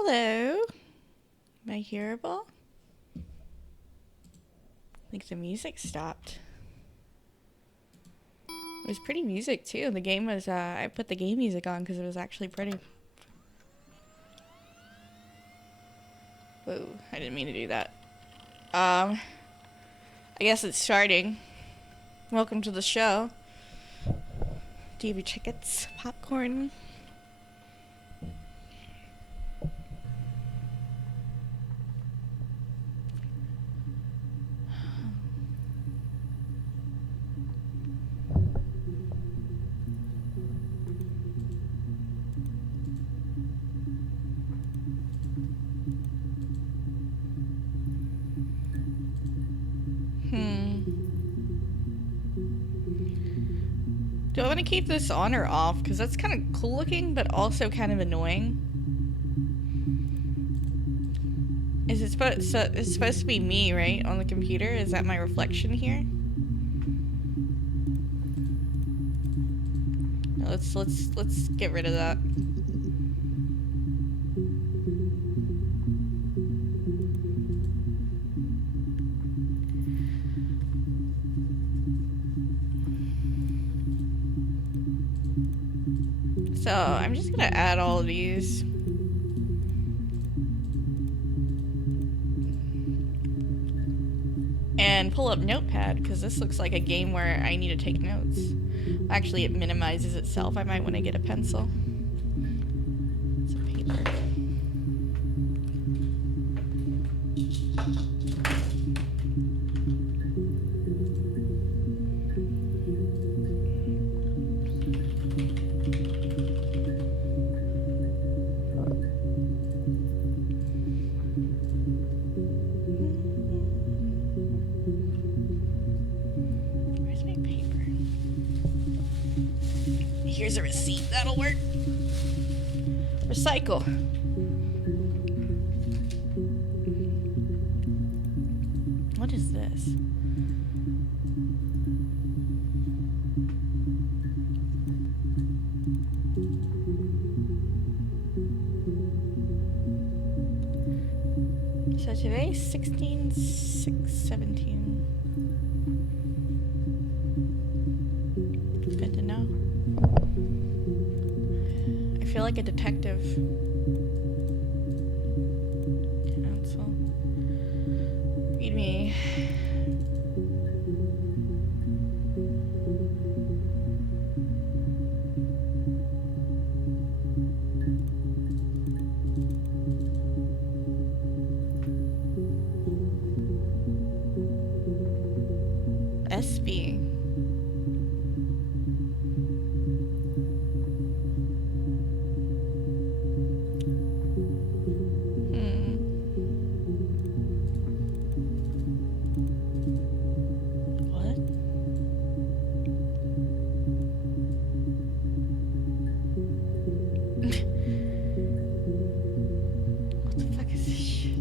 Hello. Am I hearable? I think the music stopped. It was pretty music too. The game was, I put the game music on because it was actually pretty. Whoa, I didn't mean to do that. I guess it's starting. Welcome to the show. Do you have your tickets? Popcorn? Do I want to keep this on or off? Because that's kind of cool looking, but also kind of annoying. Is it supposed? So it's supposed to be me, right, on the computer? Is that my reflection here? No, let's get rid of that. So I'm just gonna add all of these. And pull up Notepad, because this looks like a game where I need to take notes. Actually, it minimizes itself. I might want to get a pencil. Some paper. Where's my paper? Here's a receipt. That'll work. Recycle. What is this? So today's 16/6/17. Good to know. I feel like a detective. Counsel. Read me. SB. What? What the fuck is this shit?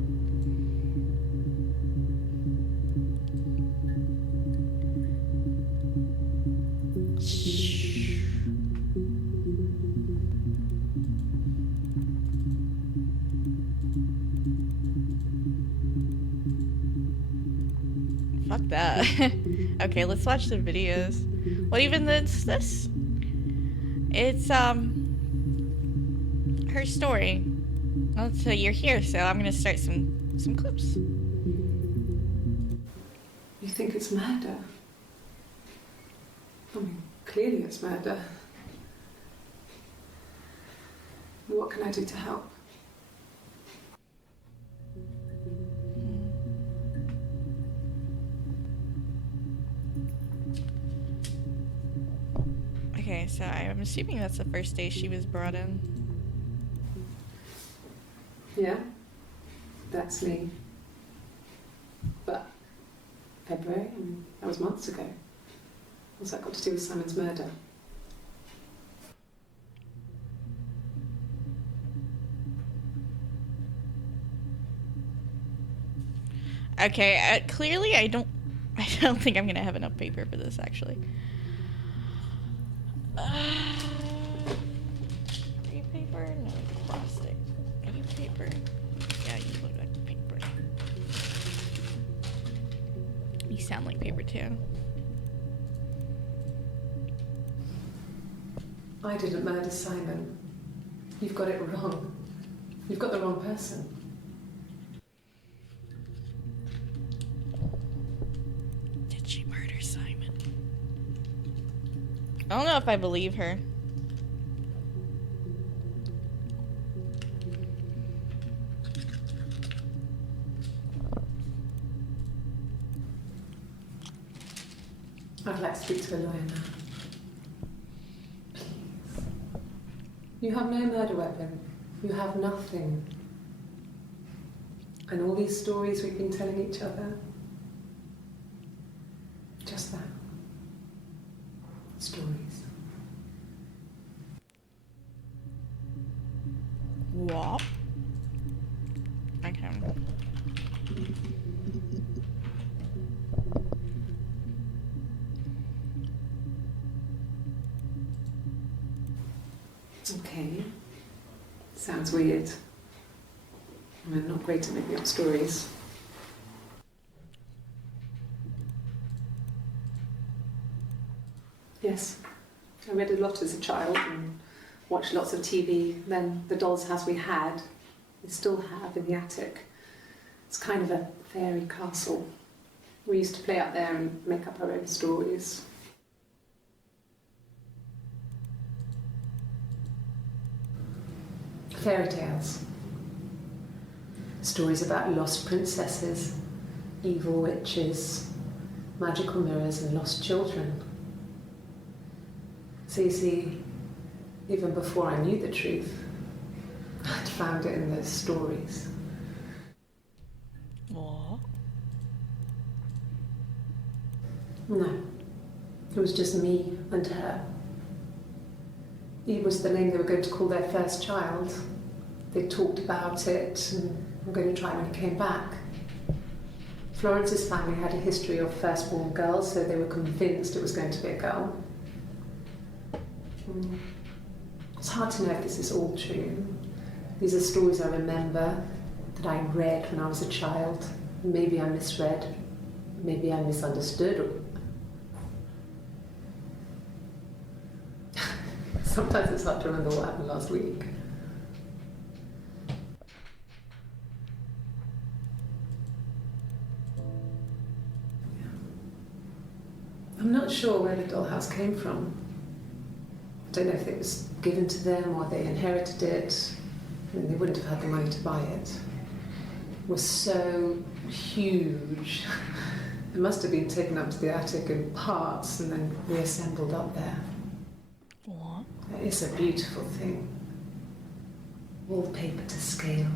Fuck that. Okay, let's watch the videos. What even is this? It's her story. Well, so you're here, so I'm gonna start some clips. You think it's murder? I mean, clearly it's murder. What can I do to help? Okay, so I'm assuming that's the first day she was brought in. Yeah, that's me. But February, I mean, that was months ago. What's that got to do with Simon's murder? Okay, clearly I don't think I'm gonna have enough paper for this, actually. Free paper? No, plastic. Any paper? paper. Yeah, you look like paper. You sound like paper too. I didn't murder Simon. You've got it wrong. You've got the wrong person. Did she murder Simon? I don't know if I believe her. I'd like to speak to a lawyer now. Please. You have no murder weapon. You have nothing. And all these stories we've been telling each other, just that. Stories. What? Okay. Okay. Sounds weird. I'm not great at making up stories. Yes. I read a lot as a child and watched lots of TV. Then the doll's house we had, we still have in the attic. It's kind of a fairy castle. We used to play out there and make up our own stories. Fairy tales. Stories about lost princesses, evil witches, magical mirrors and lost children. So you see, even before I knew the truth, I'd found it in those stories. What? No, it was just me and her. Eve was the name they were going to call their first child. They talked about it and were going to try when he came back. Florence's family had a history of firstborn girls, so they were convinced it was going to be a girl. It's hard to know if this is all true. These are stories I remember, that I read when I was a child. Maybe I misread, maybe I misunderstood. Sometimes it's hard to remember what happened last week. I'm not sure where the dollhouse came from. I don't know if it was given to them or they inherited it. I mean, they wouldn't have had the money to buy it. It was so huge. It must have been taken up to the attic in parts and then reassembled up there. What? It's a beautiful thing. Wallpaper to scale,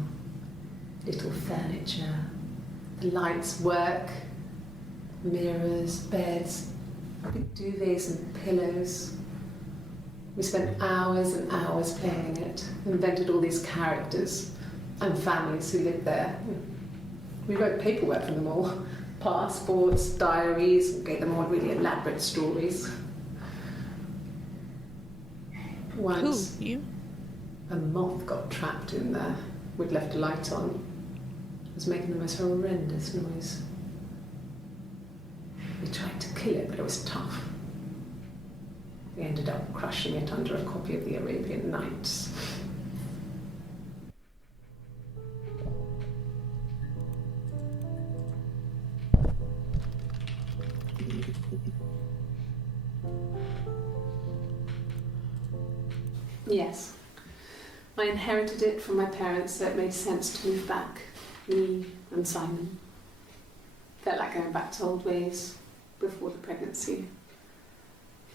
little furniture, the lights work, mirrors, beds, big duvets and pillows. We spent hours and hours playing in it, invented all these characters and families who lived there. We wrote paperwork for them all, passports, diaries, and gave them all really elaborate stories. Once, Who? You? a moth got trapped in there. We'd left a light on. It was making the most horrendous noise. We tried to kill it, but it was tough. We ended up crushing it under a copy of the Arabian Nights. Yes. I inherited it from my parents, so it made sense to move back. Me and Simon. Felt like going back to old ways before the pregnancy.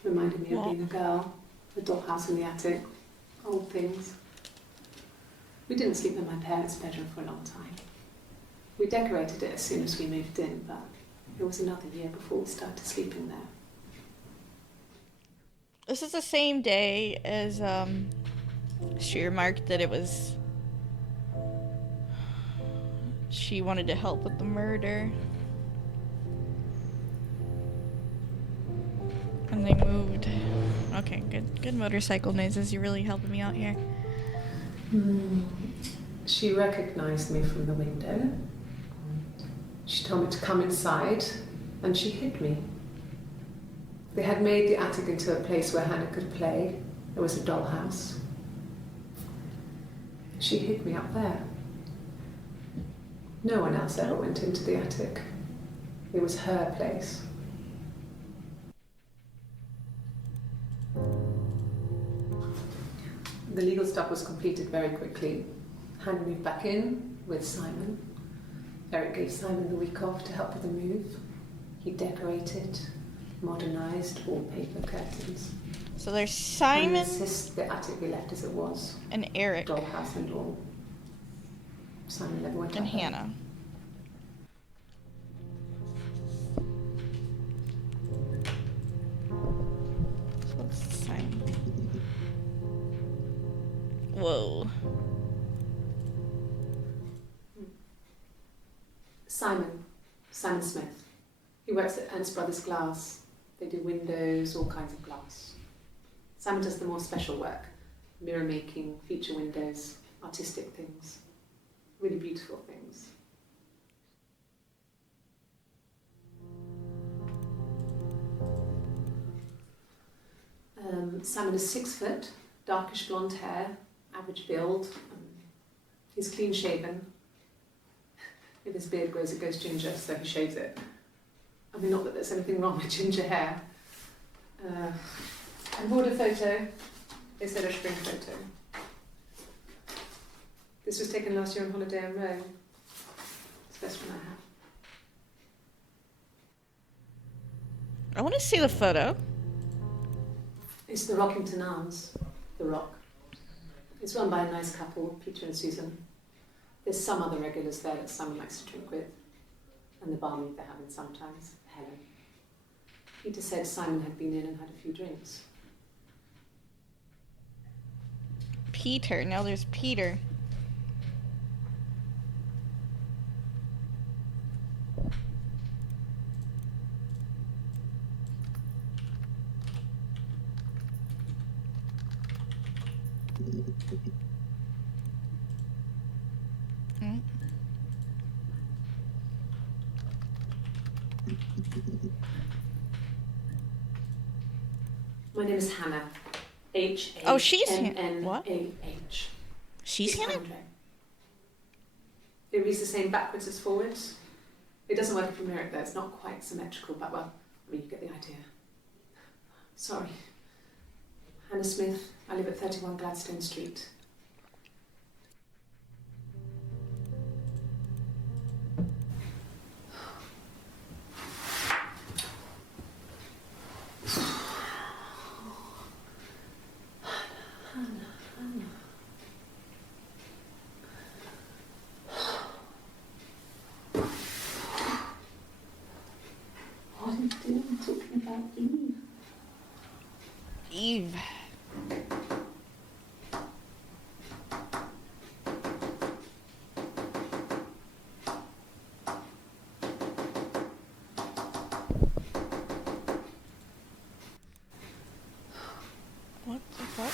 Reminded me of being a girl, the dollhouse in the attic, old things. We didn't sleep in my parents' bedroom for a long time. We decorated it as soon as we moved in, but it was another year before we started sleeping there. This is the same day as she remarked that it was she wanted to help with the murder. And they moved. Okay, good motorcycle noises. You're really helping me out here. She recognised me from the window. She told me to come inside, and she hid me. They had made the attic into a place where Hannah could play. There was a dollhouse. She hid me up there. No one else ever went into the attic. It was her place. The legal stuff was completed very quickly. Hannah moved back in with Simon. Eric gave Simon the week off to help with the move. He decorated, modernised wallpaper, curtains. So there's Hannah Simon insists the attic be left as it was. and Eric Dollhouse and all. Simon never went and up there. Hannah. What's Simon? Whoa. Simon Smith. He works at Ernst Brothers Glass. They do windows, all kinds of glass. Simon does the more special work, mirror making, feature windows, artistic things, really beautiful things. Simon is 6 foot, darkish blonde hair, average build. He's clean shaven. If his beard grows, it goes ginger, so he shaves it. I mean, not that there's anything wrong with ginger hair. I bought a photo. They said a spring photo. This was taken last year on holiday in Rome. It's the best one I have. I want to see the photo. It's the Rockington Arms, the Rock. It's run by a nice couple, Peter and Susan. There's some other regulars there that Simon likes to drink with, and the barmaid they're having sometimes, Helen. Peter said Simon had been in and had a few drinks. Peter. Now there's Peter. Mm. My name is Hannah. H-A-N-N-A-H. Oh, she's what? She's It's Hannah? Andre. It reads the same backwards as forwards. It doesn't work if you mirror it though, it's not quite symmetrical, but well, I mean, you get the idea. Sorry. Hannah Smith, I live at 31 Gladstone Street. What are you doing talking about Eve? Eve. What the fuck?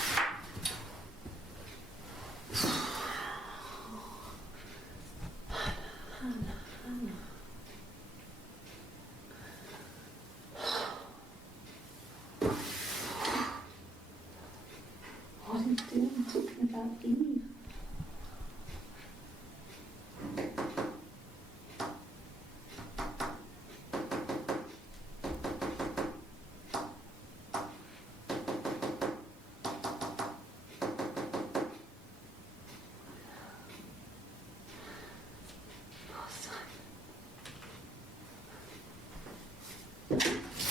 What are you doing talking about Eve?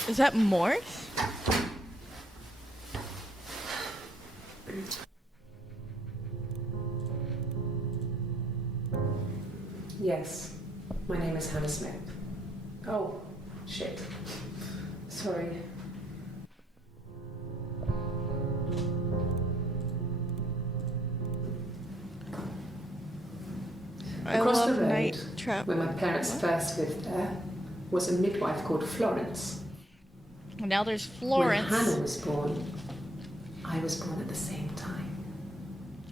Is that Morse? Yes, my name is Hannah Smith. Oh, shit. Sorry. I Across love the road, Night Trap. where my parents What? first lived there, was a midwife called Florence. Now there's When Hannah Florence. was born, I was born at the same time.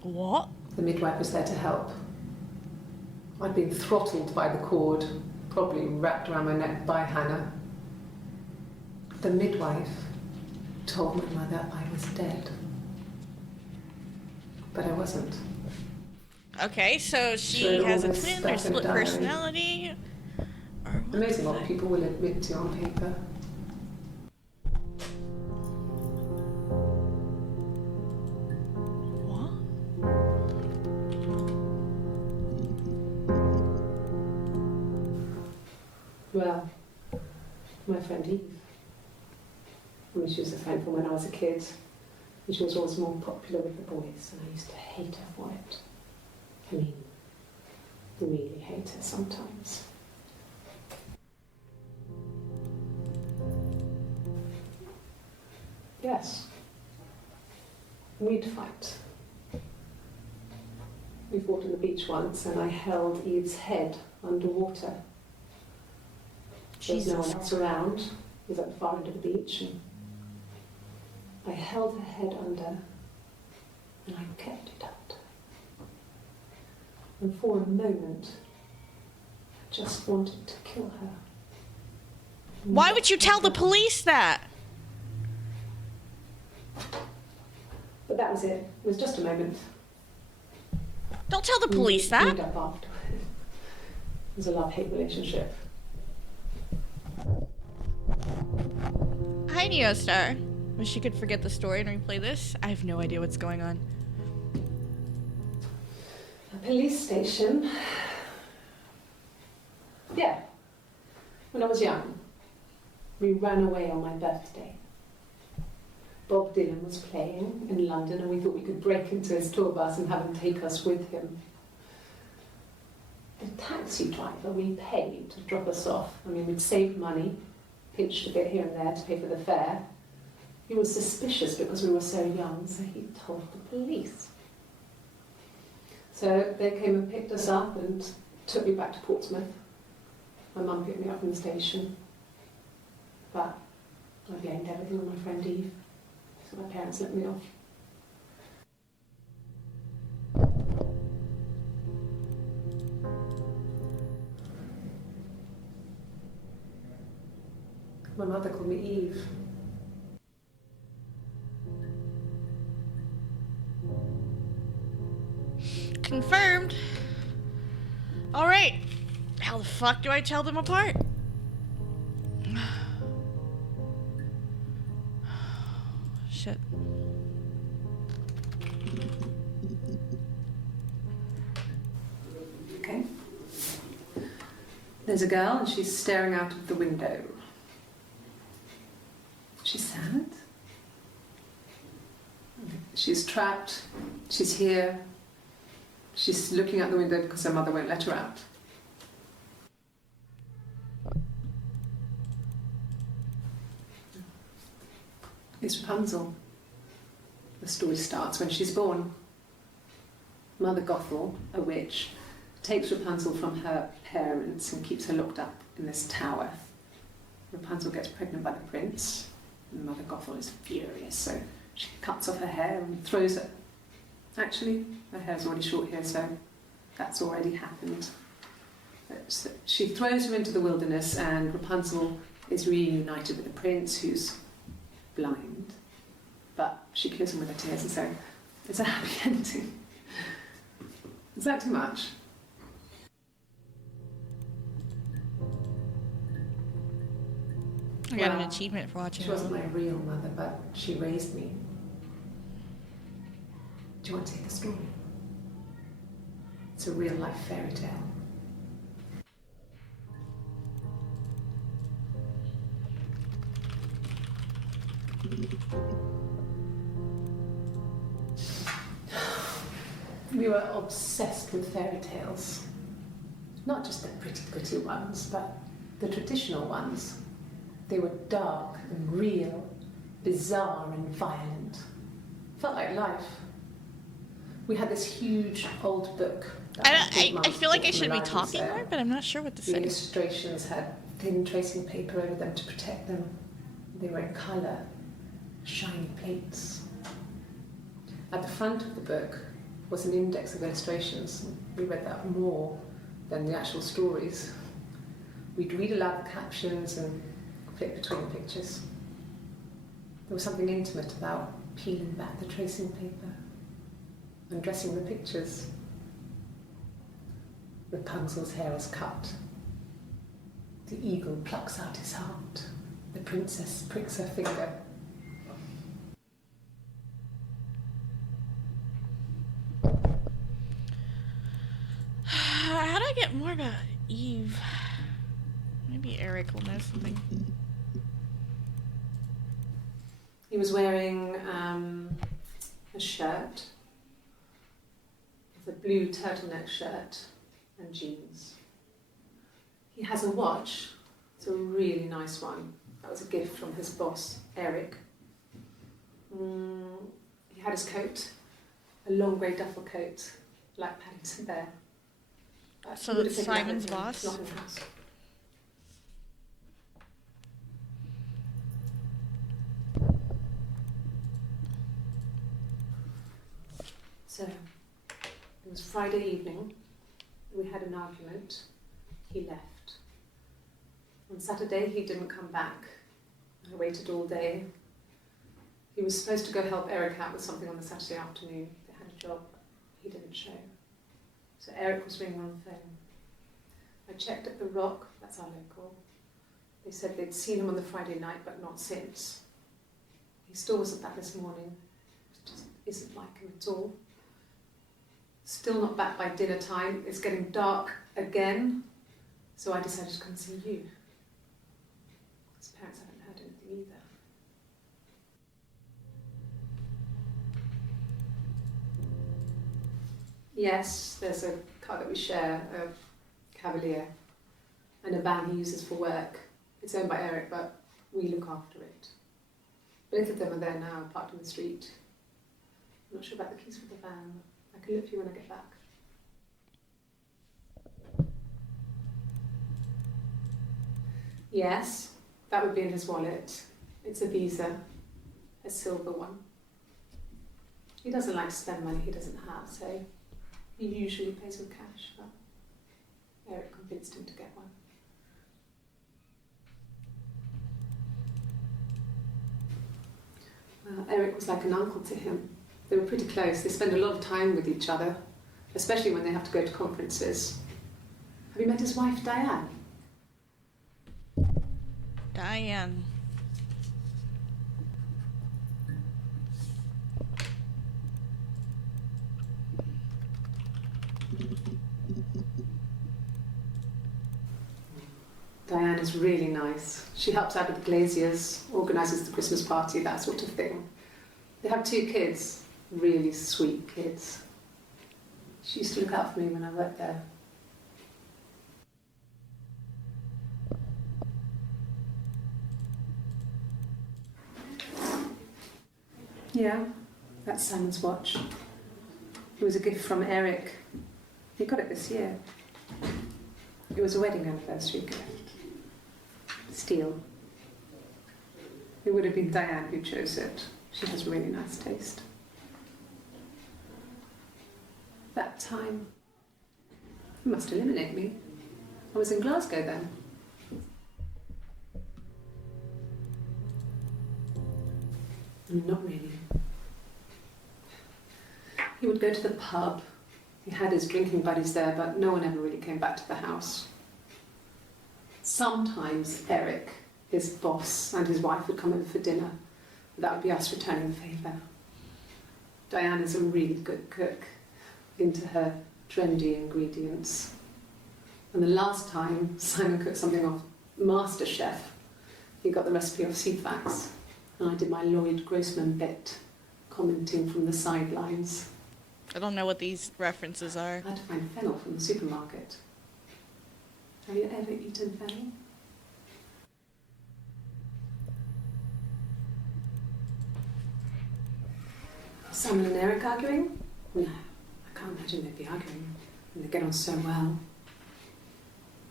What? The midwife was there to help. I'd been throttled by the cord, probably wrapped around my neck by Hannah. The midwife told my mother I was dead. But I wasn't. Okay, so she Showed all has a this twin or stuff in split a diary. personality. Or what Amazing the what fuck? people will admit to on paper. What? Well, my friend Eve. I mean, she was a friend from when I was a kid. And she was always more popular with the boys, and I used to hate her for it. I mean, really hate her sometimes. Yes. We'd fight. We fought on the beach once, and I held Eve's head underwater. There was no one else around. It was at the far end of the beach, and I held her head under, and I kept it out. And for a moment, I just wanted to kill her. Why would you tell the police that? But that was it. It was just a moment. Don't tell the police We that. moved up after. It was a love-hate relationship. Hi, Neostar. Wish you could forget the story and replay this. I have no idea what's going on. A police station. Yeah. When I was young, we ran away on my birthday. Bob Dylan was playing in London, and we thought we could break into his tour bus and have him take us with him. The taxi driver we paid to drop us off, I mean, we'd saved money, pinched a bit here and there to pay for the fare. He was suspicious because we were so young, so he told the police. So they came and picked us up and took me back to Portsmouth. My mum picked me up from the station. But I blamed everything on my friend Eve. So my parents let me off. My mother called me Eve. Confirmed. Alright. How the fuck do I tell them apart? Shit. Okay. There's a girl and she's staring out of the window. She's sad. She's trapped. She's here. She's looking out the window because her mother won't let her out. It's Rapunzel. The story starts when she's born. Mother Gothel, a witch, takes Rapunzel from her parents and keeps her locked up in this tower. Rapunzel gets pregnant by the prince, and Mother Gothel is furious, so she cuts off her hair and throws it. Actually, her hair's already short here, so that's already happened. So she throws her into the wilderness, and Rapunzel is reunited with the prince, who's blind, but she kills him with her tears, and so it's a happy ending. Is that too much? I got an Well, achievement for watching She it. wasn't my real mother, but she raised me. Do you want to hear the story? It's a real life fairy tale. We were obsessed with fairy tales. Not just the pretty ones, but the traditional ones. They were dark and real, bizarre and violent. Felt like life. We had this huge old book. I feel like I should be talking more, but I'm not sure what to The say. illustrations had thin tracing paper over them to protect them. They were in colour, shiny plates. At the front of the book was an index of illustrations. We read that more than the actual stories. We'd read aloud the captions and flip between the pictures. There was something intimate about peeling back the tracing paper, undressing the pictures. Rapunzel's hair is cut. The eagle plucks out his heart. The princess pricks her finger. How do I get more about Eve? Maybe Eric will know something. He was wearing a shirt, with a blue turtleneck shirt and jeans. He has a watch. It's a really nice one. That was a gift from his boss, Eric. He had his coat, a long grey duffel coat, like Paddington Bear. So that's Simon's boss? Not in the house. So, it was Friday evening. We had an argument. He left. On Saturday, he didn't come back. I waited all day. He was supposed to go help Eric out with something on the Saturday afternoon. They had a job. He didn't show. So Eric was ringing on the phone. I checked at the Rock, that's our local. They said they'd seen him on the Friday night, but not since. He still wasn't back this morning. It just isn't like him at all. Still not back by dinner time. It's getting dark again. So I decided to come see you. His parents haven't heard anything either. Yes, there's a car that we share, a Cavalier, and a van he uses for work. It's owned by Eric, but we look after it. Both of them are there now, parked on the street. I'm not sure about the keys for the van. I can look for you when I get back. Yes, that would be in his wallet. It's a Visa, a silver one. He doesn't like to spend money he doesn't have, so he usually pays with cash, but Eric convinced him to get one. Well, Eric was like an uncle to him. They were pretty close. They spend a lot of time with each other, especially when they have to go to conferences. Have you met his wife, Diane? Diane. Diane is really nice. She helps out with the glaziers, organises the Christmas party, that sort of thing. They have 2 kids, really sweet kids. She used to look out for me when I worked there. Yeah, that's Simon's watch. It was a gift from Eric. He got it this year. It was a wedding anniversary gift. Steel. It would have been Diane who chose it. She has really nice taste. That time, you must eliminate me. I was in Glasgow then. Not really. He would go to the pub. He had his drinking buddies there, but no one ever really came back to the house. Sometimes Eric, his boss, and his wife would come over for dinner. That would be us returning the favour. Diane is a really good cook, into her trendy ingredients. And the last time Simon cooked something off MasterChef, he got the recipe off CFAX, and I did my Lloyd Grossman bit, commenting from the sidelines. I don't know what these references are. I had to find fennel from the supermarket. Have you ever eaten fennel? Simon and Eric arguing? No, I can't imagine they'd be arguing when they get on so well.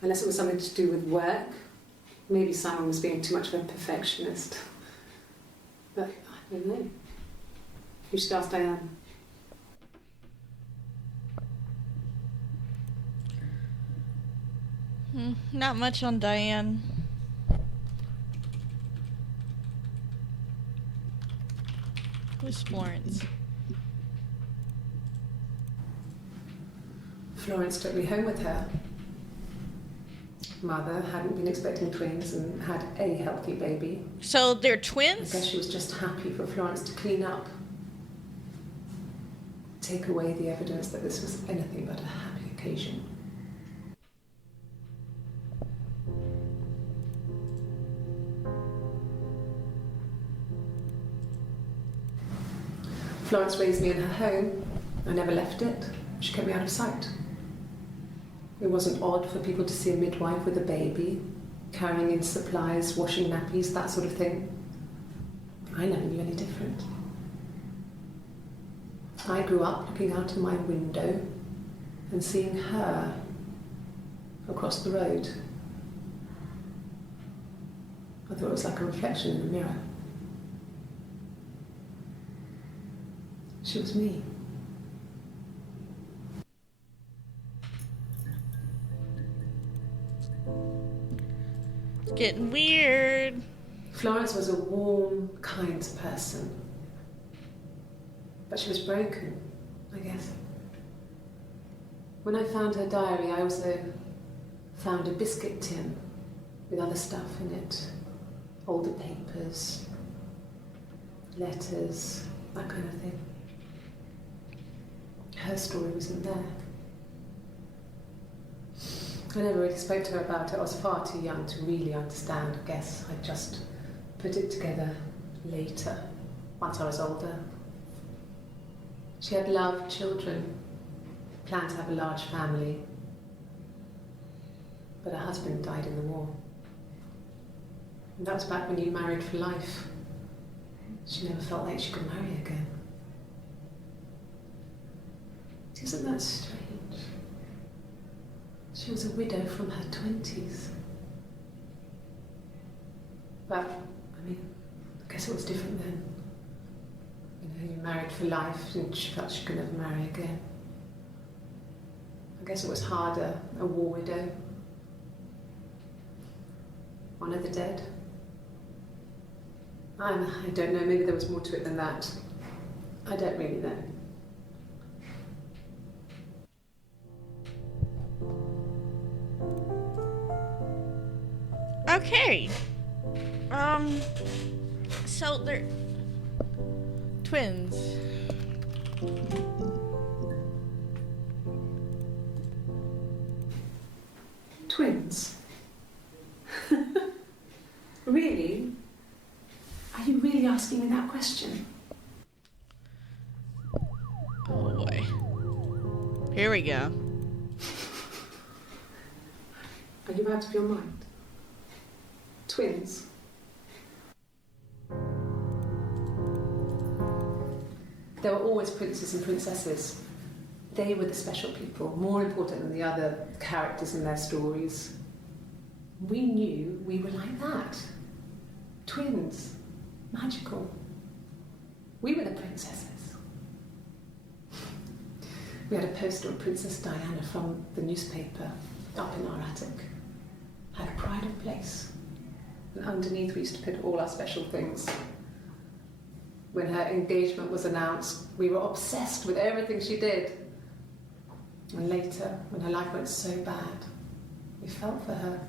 Unless it was something to do with work. Maybe Simon was being too much of a perfectionist. But I don't know. You should ask Diane. Not much on Diane. Who's Florence? Florence took me home with her. Mother hadn't been expecting twins and had a healthy baby. So they're I twins? guess she was just happy for Florence to clean up. Take away the evidence that this was anything but a happy occasion. Florence raised me in her home. I never left it. She kept me out of sight. It wasn't odd for people to see a midwife with a baby, carrying in supplies, washing nappies, that sort of thing. I never knew any different. I grew up looking out of my window and seeing her across the road. I thought it was like a reflection in the mirror. She was me. It's getting weird. Florence was a warm, kind person. But she was broken, I guess. When I found her diary, I also found a biscuit tin with other stuff in it. Older papers, letters, that kind of thing. Her story wasn't there. I never really spoke to her about it. I was far too young to really understand, I guess. I just put it together later, once I was older. She had loved children, planned to have a large family, but her husband died in the war. And that was back when you married for life. She never felt like she could marry again. Isn't that strange? She was a widow from her 20s. But, I mean, I guess it was different then. You know, you married for life and she felt she could never marry again. I guess it was harder, a war widow. One of the dead. I don't know, maybe there was more to it than that. I don't really know. Okay. So they're twins. Twins? Really? Are you really asking me that question? Oh boy. Here we go. Are you out of your mind? Twins? There were always princes and princesses. They were the special people, more important than the other characters in their stories. We knew we were like that. Twins. Magical. We were the princesses. We had a poster of Princess Diana from the newspaper up in our attic. Had a pride of place. And underneath we used to put all our special things. When her engagement was announced, we were obsessed with everything she did. And later, when her life went so bad, we felt for her.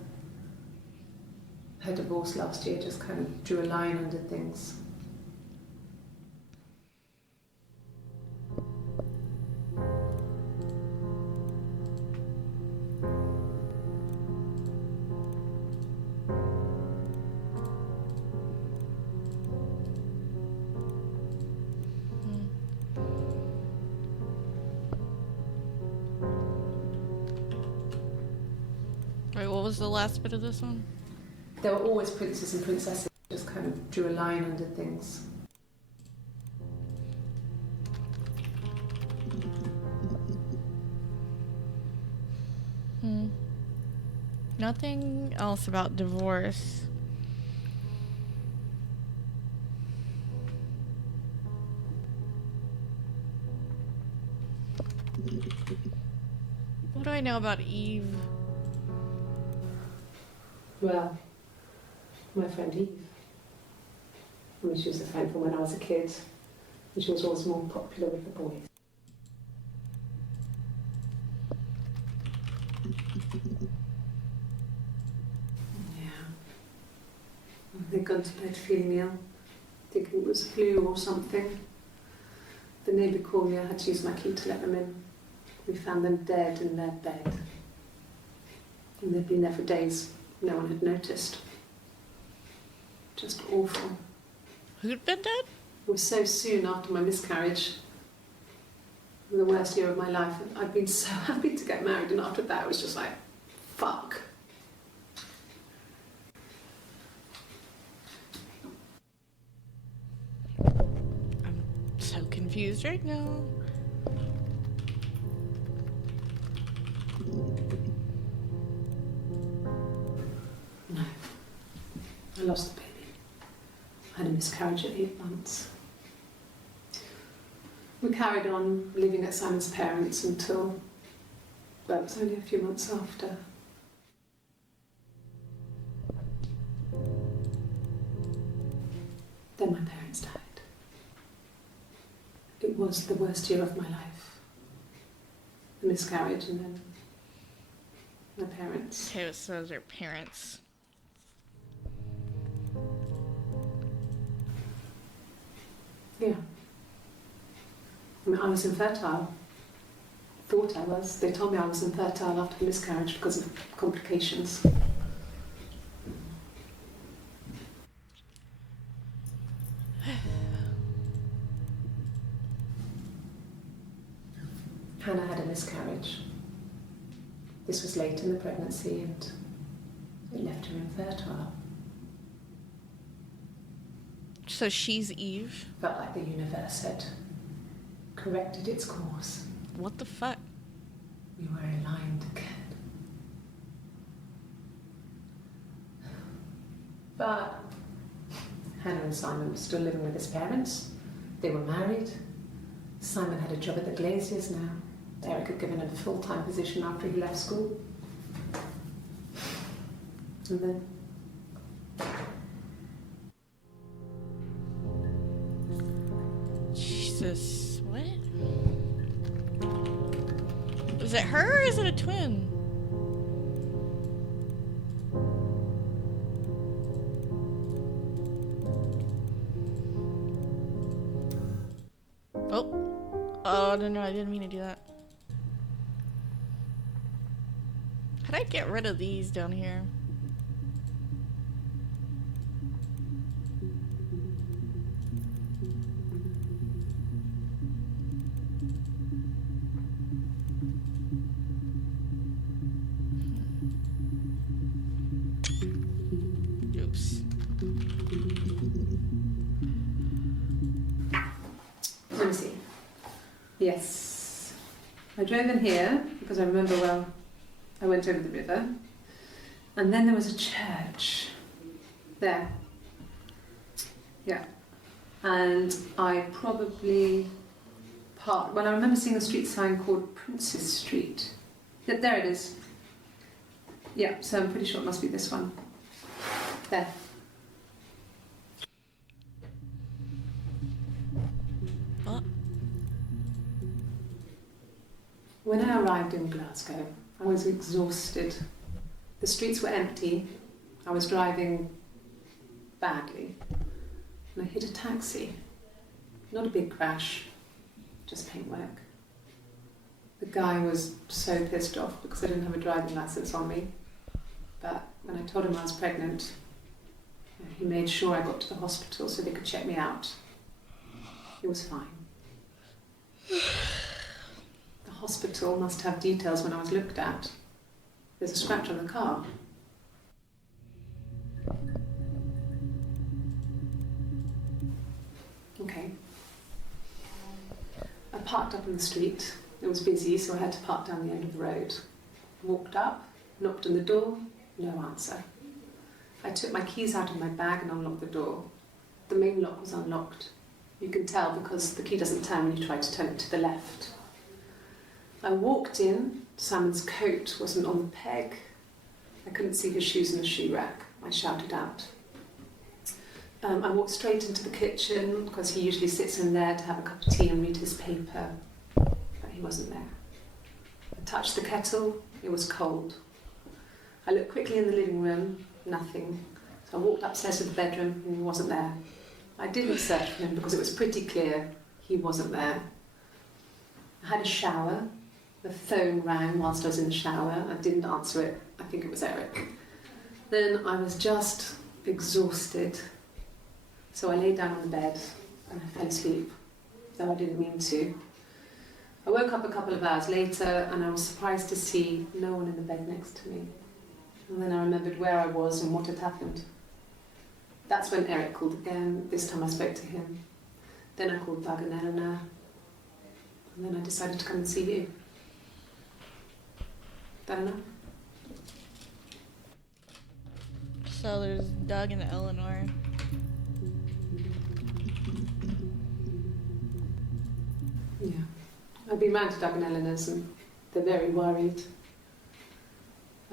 Her divorce last year just kind of drew a line under things. Wait, what was the last bit of this one? There were always princes and princesses, just kind of drew a line under things. Nothing else about divorce. What do I know about Eve? Well, my friend Eve. I mean, she was a friend from when I was a kid, and she was always more popular with the boys. Yeah. They'd gone to bed feeling ill, thinking it was flu or something. The neighbour called me, I had to use my key to let them in. We found them dead in their bed. And they'd been there for days. No one had noticed. Just awful. Who'd been dead? It was so soon after my miscarriage. The worst year of my life. I'd been so happy to get married, and after that it was just like, fuck. I'm so confused right now. No. I lost the baby. I had a miscarriage at 8 months. We carried on living at Simon's parents until, well, it was only a few months after. Then my parents died. It was the worst year of my life. The miscarriage and then my parents. Okay, so those are parents. Yeah. I mean, I was infertile. Thought I was. They told me I was infertile after the miscarriage because of complications. Hannah had a miscarriage. This was late in the pregnancy and it left her infertile. So she's Eve? Felt like the universe had corrected its course. What the fuck? We were aligned again. But Hannah and Simon were still living with his parents. They were married. Simon had a job at the Glaziers now. Eric had given him a full-time position after he left school. And then Jesus, what? Is it her or is it a twin? Oh, no, I didn't mean to do that. How'd I get rid of these down here? Oops. let me see. Yes. I drove in here because I remember well I went over the river. And then there was a church there. Yeah. And I probably parked, well, I remember seeing a street sign called Princess Street. Yeah, there it is. Yeah, so I'm pretty sure it must be this one. There. What? When I arrived in Glasgow, I was exhausted. The streets were empty. I was driving badly. And I hit a taxi. Not a big crash, just paintwork. The guy was so pissed off because I didn't have a driving license on me. But when I told him I was pregnant, he made sure I got to the hospital so they could check me out. It was fine. The hospital must have details when I was looked at. There's a scratch on the car. Okay. I parked up in the street. It was busy, so I had to park down the end of the road. Walked up, knocked on the door, no answer. I took my keys out of my bag and unlocked the door. The main lock was unlocked. You can tell because the key doesn't turn when you try to turn it to the left. I walked in, Simon's coat wasn't on the peg. I I couldn't see his shoes in the shoe rack. I shouted out. I walked straight into the kitchen because he usually sits in there to have a cup of tea and read his paper, but he wasn't there. I touched the kettle, it was cold. I looked quickly in the living room, nothing. So I walked upstairs to the bedroom and he wasn't there. I didn't search for him because it was pretty clear he wasn't there. I had a shower. The phone rang whilst I was in the shower. I didn't answer it. I think it was Eric. Then I was just exhausted. So I lay down on the bed and I fell asleep, though I didn't mean to. I woke up a couple of hours later and I was surprised to see no one in the bed next to me. And then I remembered where I was and what had happened. That's when Eric called again. This time I spoke to him. Then I called Doug and Eleanor. And then I decided to come and see you. Don't know. So there's Doug and Eleanor. Yeah. I've been round to Doug and Eleanor's and they're very worried.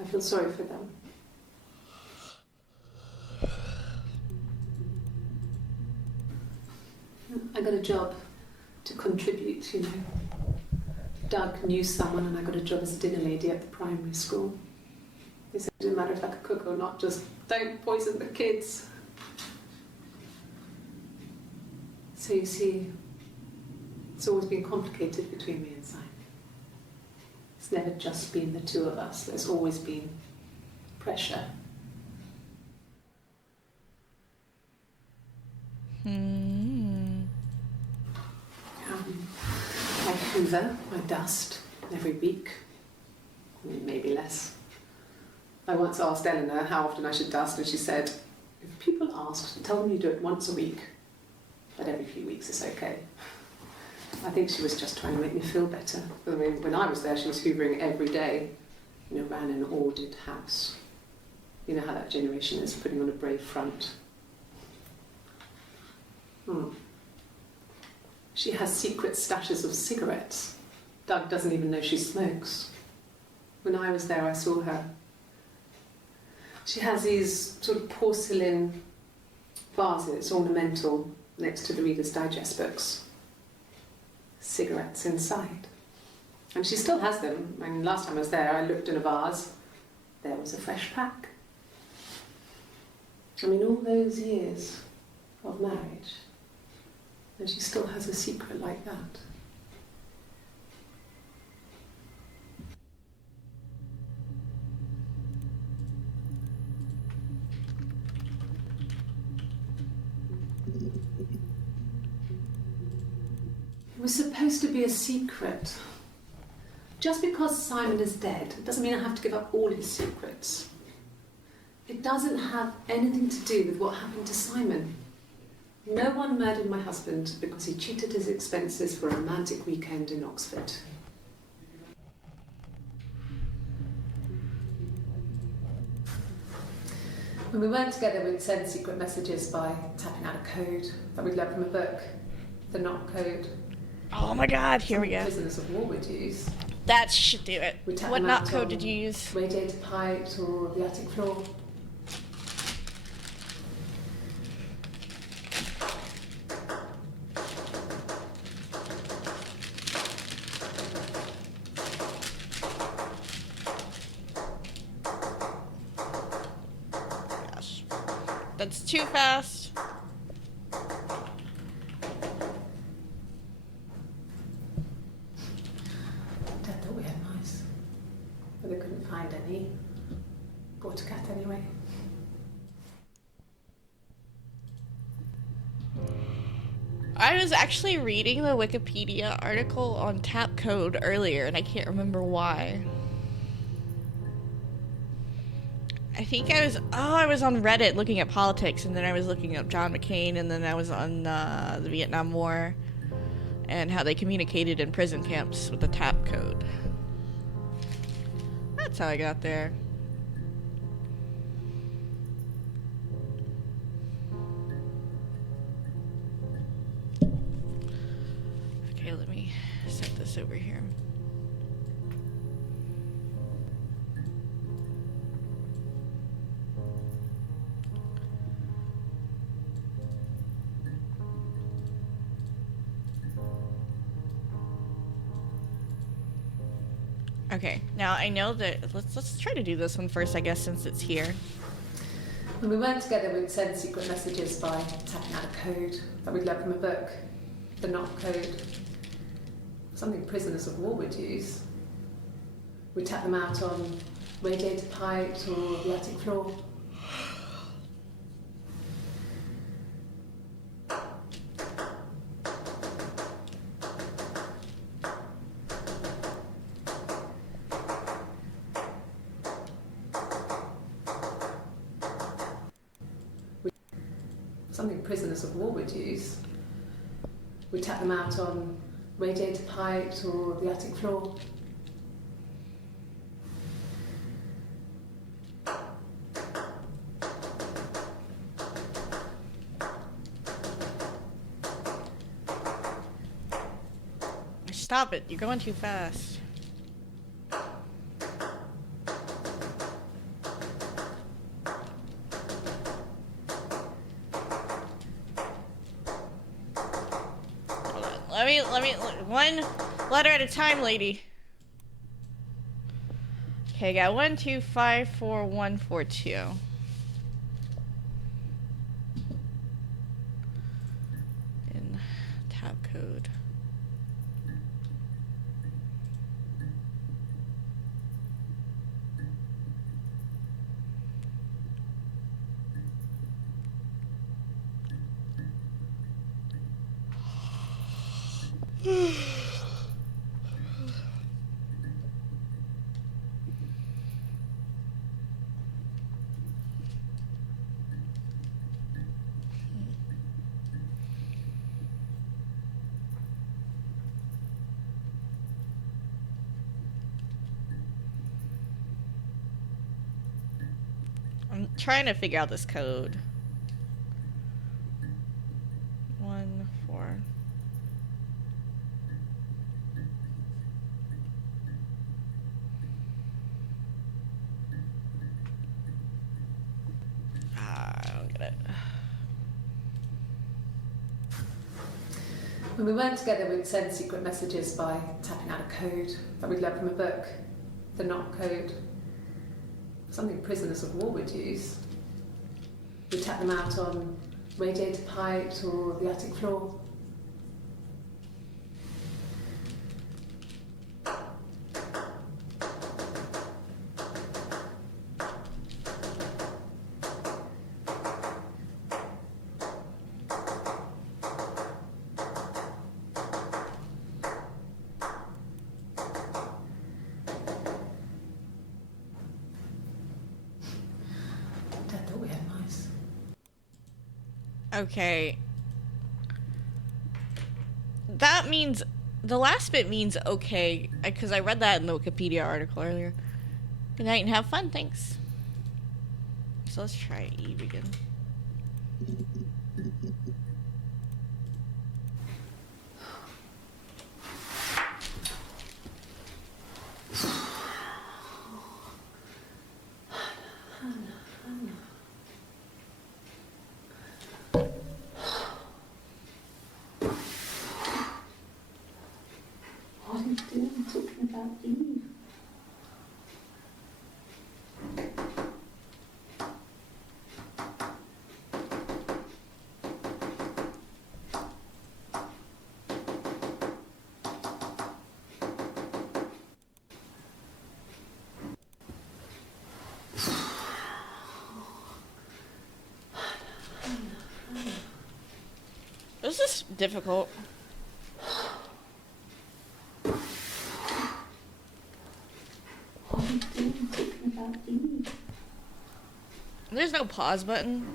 I feel sorry for them. I got a job to contribute, you know. Doug knew someone and I got a job as a dinner lady at the primary school. They said it didn't matter if I could cook or not, just don't poison the kids. So you see, it's always been complicated between me and Simon. It's never just been the two of us, there's always been pressure. I hoover, I dust every week, maybe less. I once asked Eleanor how often I should dust and she said, if people ask, tell them you do it once a week, but every few weeks is okay. I think she was just trying to make me feel better. I mean, when I was there, she was hoovering every day, you know, ran an ordered house. You know how that generation is, putting on a brave front. She has secret stashes of cigarettes. Doug doesn't even know she smokes. When I was there, I saw her. She has these sort of porcelain vases, ornamental, next to the Reader's Digest books. Cigarettes inside. And she still has them. I mean, last time I was there, I looked in a vase. There was a fresh pack. I mean, all those years of marriage, and she still has a secret like that. It was supposed to be a secret. Just because Simon is dead doesn't mean I have to give up all his secrets. It doesn't have anything to do with what happened to Simon. No one murdered my husband because he cheated his expenses for a romantic weekend in Oxford. When we weren't together, we'd send secret messages by tapping out a code that we'd learned from a book, the Knock Code. Oh my god, here we go. Prisoners of war would use. That should do it. What knock code did you use? Radiator pipe or the attic floor. Gosh. That's too fast. Dad thought we had mice, but they couldn't find any. Bought a cat anyway. I was actually reading the Wikipedia article on tap code earlier, and I can't remember why. I think I was on Reddit looking at politics, and then I was looking up John McCain, and then I was on the Vietnam War and how they communicated in prison camps with the tap code. That's how I got there. Okay, let me set this over here. Okay, now I know that let's try to do this one first, I guess, since it's here. When we weren't together, we'd send secret messages by tapping out a code that we'd learned from a book, the Knock Code. Something prisoners of war would use. We'd tap them out on radiator pipes or the attic floor. Something prisoners of war would use. We'd tap them out on radiator pipes or the attic floor. Stop it, you're going too fast. Let me, one letter at a time, lady. Okay, got 1254142. In tab code. I'm trying to figure out this code. 1 4. I don't get it. When we weren't together, we'd send secret messages by tapping out a code that we'd learned from a book, the Knock Code. Something prisoners of war would use. We'd tap them out on radiator pipes or the attic floor. Okay. That means... The last bit means okay, because I read that in the Wikipedia article earlier. Good night and have fun, thanks. So let's try Eve again. What are you doing talking about Eve? This is difficult. What are you doing talking about Eve? There's no pause button.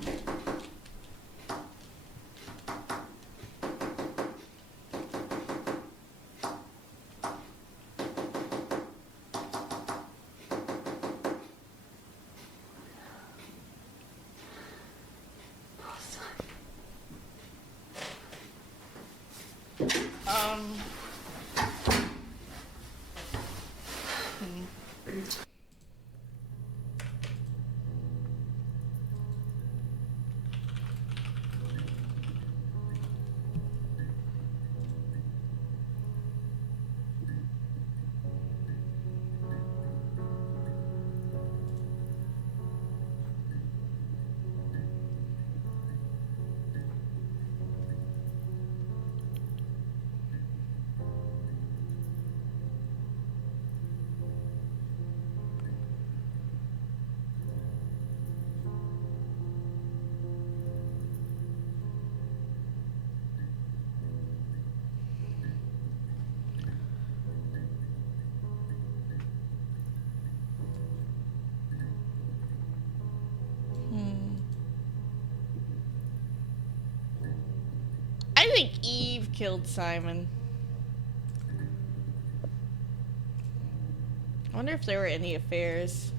think Eve killed Simon. I wonder if there were any affairs.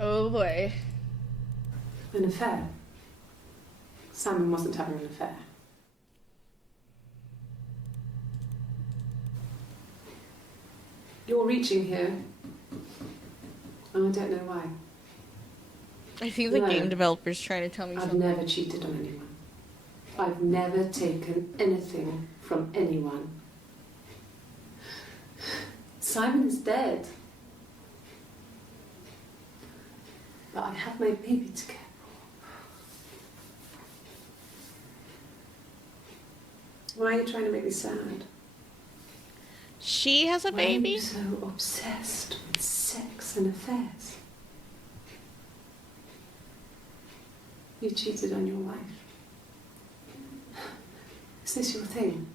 Oh boy. An affair? Simon wasn't having an affair. You're reaching here. And I don't know why. I think the No. game developer's trying to tell me I've something. never cheated on anyone. I've never taken anything from anyone. Simon is dead. But I have my baby to care for. Why are you trying to make me sad? She has a Why are baby? you so obsessed with sex and affairs? You cheated on your wife. Is this your thing?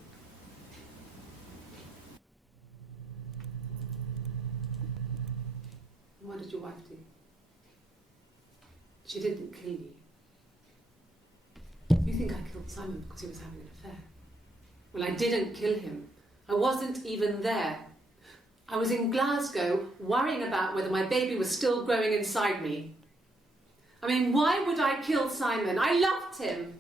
What did your wife do? She didn't kill you. You think I killed Simon because he was having an affair? Well, I didn't kill him. I wasn't even there. I was in Glasgow worrying about whether my baby was still growing inside me. I mean, why would I kill Simon? I loved him.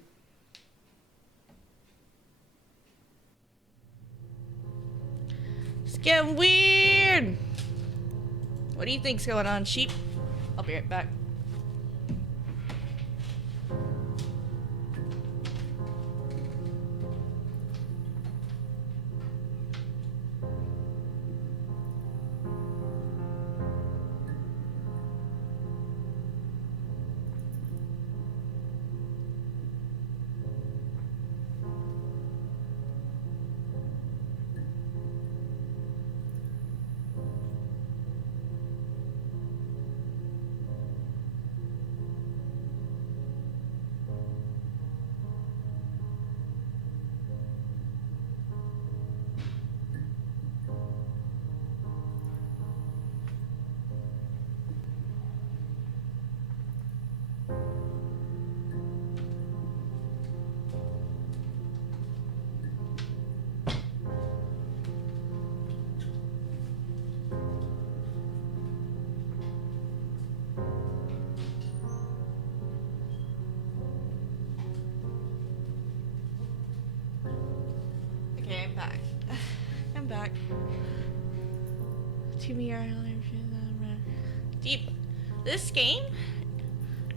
It's getting weird. What do you think's going on, sheep? I'll be right back. Okay, I'm back. I'm back. Deep. This game,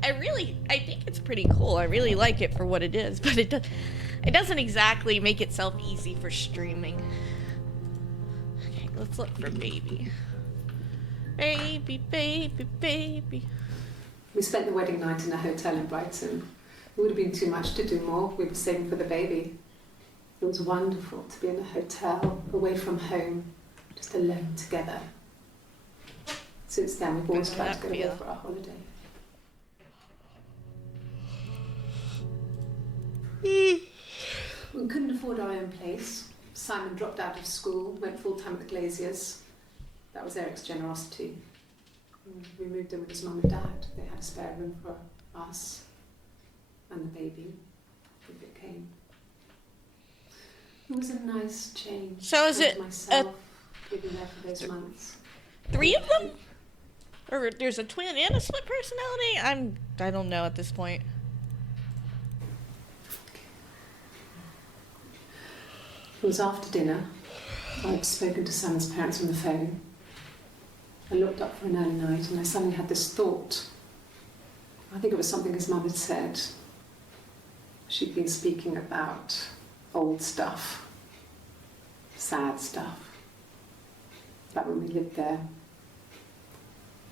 I think it's pretty cool. I really like it for what it is, but it doesn't exactly make itself easy for streaming. Okay, let's look for baby. Baby, baby, baby. We spent the wedding night in a hotel in Brighton. It would have been too much to do more. We were saving for the baby. It was wonderful to be in a hotel, away from home, just alone together. Since then, we've always tried to go away for our holiday. We couldn't afford our own place. Simon dropped out of school, went full-time at the Glaziers. That was Eric's generosity. We moved in with his mum and dad. They had a spare room for us and the baby, if it came. It was a nice change. So is it myself living there for those months. 3 of them? Or there's a twin and a split personality? I don't know at this point. It was after dinner. I'd spoken to Simon's parents on the phone. I looked up for an early night and I suddenly had this thought. I think it was something his mum had said. She'd been speaking about old stuff, sad stuff, about when we lived there,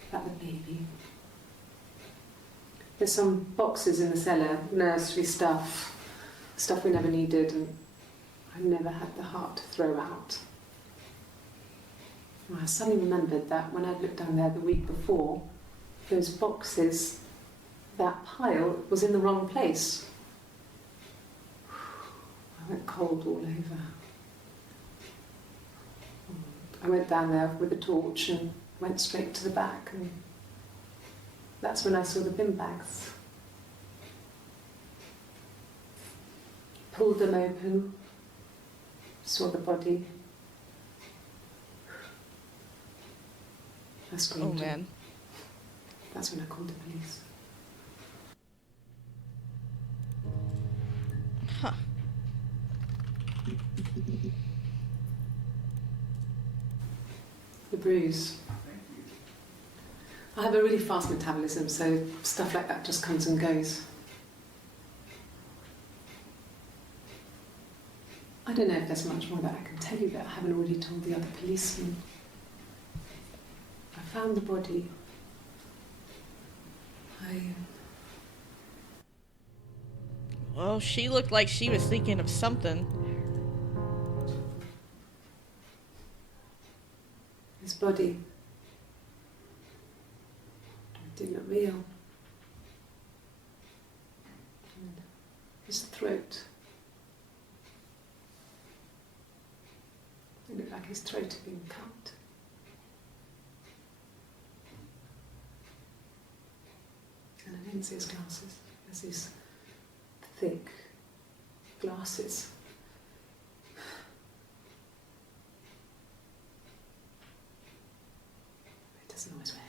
about the baby. There's some boxes in the cellar, nursery stuff we never needed, and I never had the heart to throw out. And I suddenly remembered that when I'd looked down there the week before, those boxes, that pile was in the wrong place. I went cold all over. I went down there with a torch and went straight to the back, and that's when I saw the bin bags. pulled them open, saw the body. I screamed. Oh man. That's when I called the police. Huh. The bruise. I have a really fast metabolism, so stuff like that just comes and goes. I don't know if there's much more that I can tell you that I haven't already told the other policemen. I found the body. Well, she looked like she was thinking of something. His body. It didn't look real. And his throat. It looked like his throat had been cut. And I didn't see his glasses. There's these thick glasses. It doesn't always wear.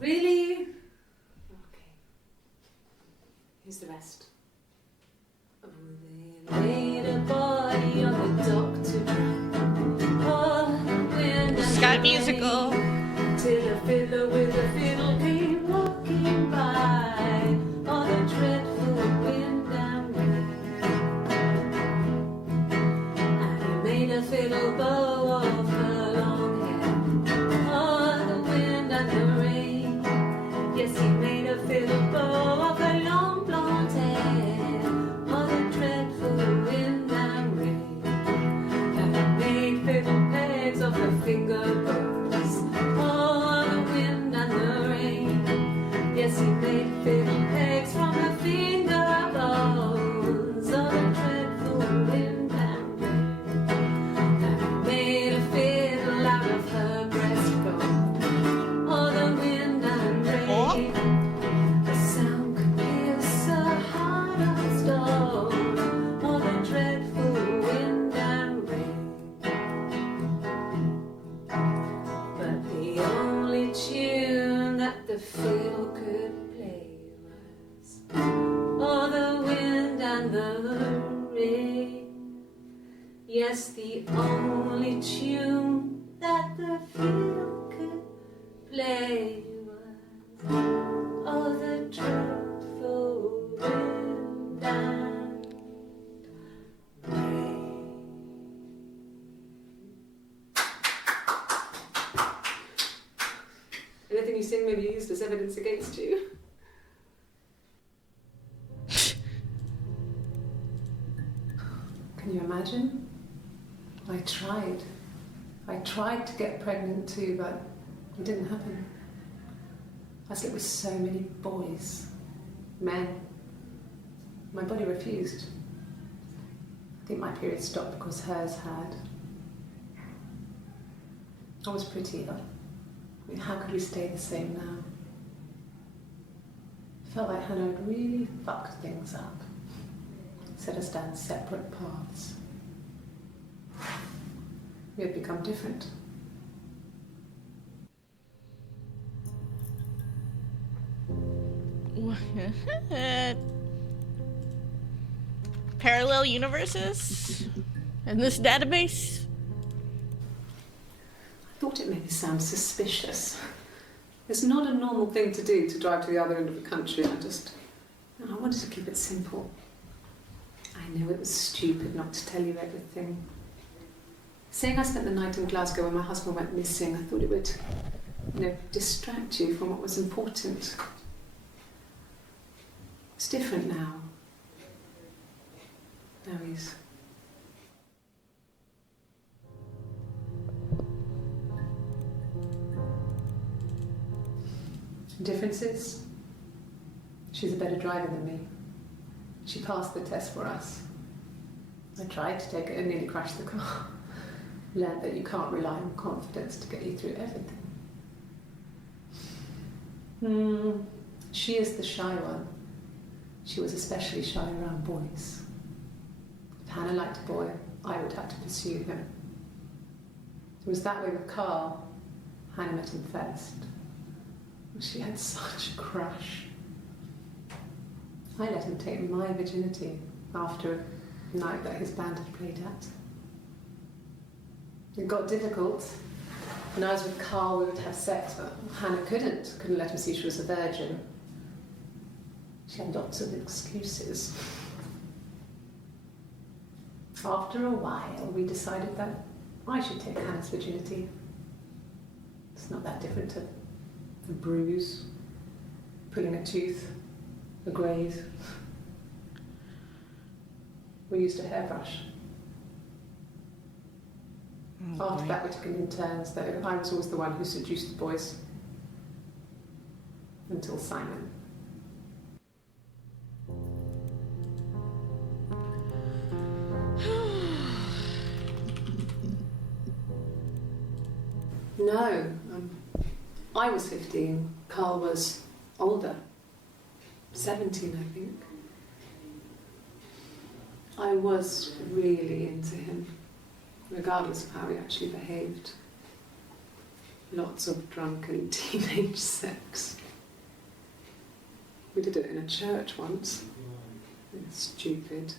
Really? Okay. Here's the rest. Oh, they laid a body on the doctor. Scott musical. Till a fiddler with a fiddle came walking by on a dreadful wind and rain. And he made a fiddle bow of her long hair on the wind and the rain. Yes, he made a fiddle bow of her long blonde hair on the dreadful wind and rain. And he made fiddle pegs of her finger bows on the wind and the rain. Yes, he made fiddle pegs from her finger bows on the dreadful wind and rain. And he made a fiddle out of her breastbone on the wind and rain. The sound could pierce a heart of stone on the dreadful wind and rain. But the only tune that the fiddle could play was "Oh, the wind and the rain." Yes, the only tune that the fiddle could play was "Oh, the dreadful wind and rain." Anything you sing may be used as evidence against you. Can you imagine? I tried. I tried to get pregnant too, but it didn't happen. I slept with so many boys, men. My body refused. I think my period stopped because hers had. I was pretty though. I mean, how could we stay the same now? I felt like Hannah had really fucked things up. Set us down separate paths. We had become different. Parallel universes in this database? I thought it made me sound suspicious. It's not a normal thing to do to drive to the other end of the country. I wanted to keep it simple. I knew it was stupid not to tell you everything. Saying I spent the night in Glasgow when my husband went missing, I thought it would, distract you from what was important. It's different now. Now he's... The difference is, she's a better driver than me. She passed the test for us. I tried to take it and nearly crashed the car. Learned that you can't rely on confidence to get you through everything. She is the shy one. She was especially shy around boys. If Hannah liked a boy, I would have to pursue him. It was that way with Carl. Hannah met him first. She had such a crush. I let him take my virginity after a night that his band had played at. It got difficult. When I was with Carl, we would have sex, but Hannah couldn't let him see she was a virgin. She had lots of excuses. After a while, we decided that I should take Hannah's virginity. It's not that different to a bruise, pulling a tooth, a graze. We used a hairbrush. After that, we took it in turns, though. I was always the one who seduced the boys. Until Simon. No, I was 15. Carl was older. 17, I think. I was really into him, regardless of how he actually behaved. Lots of drunken teenage sex. We did it in a church once. It's stupid.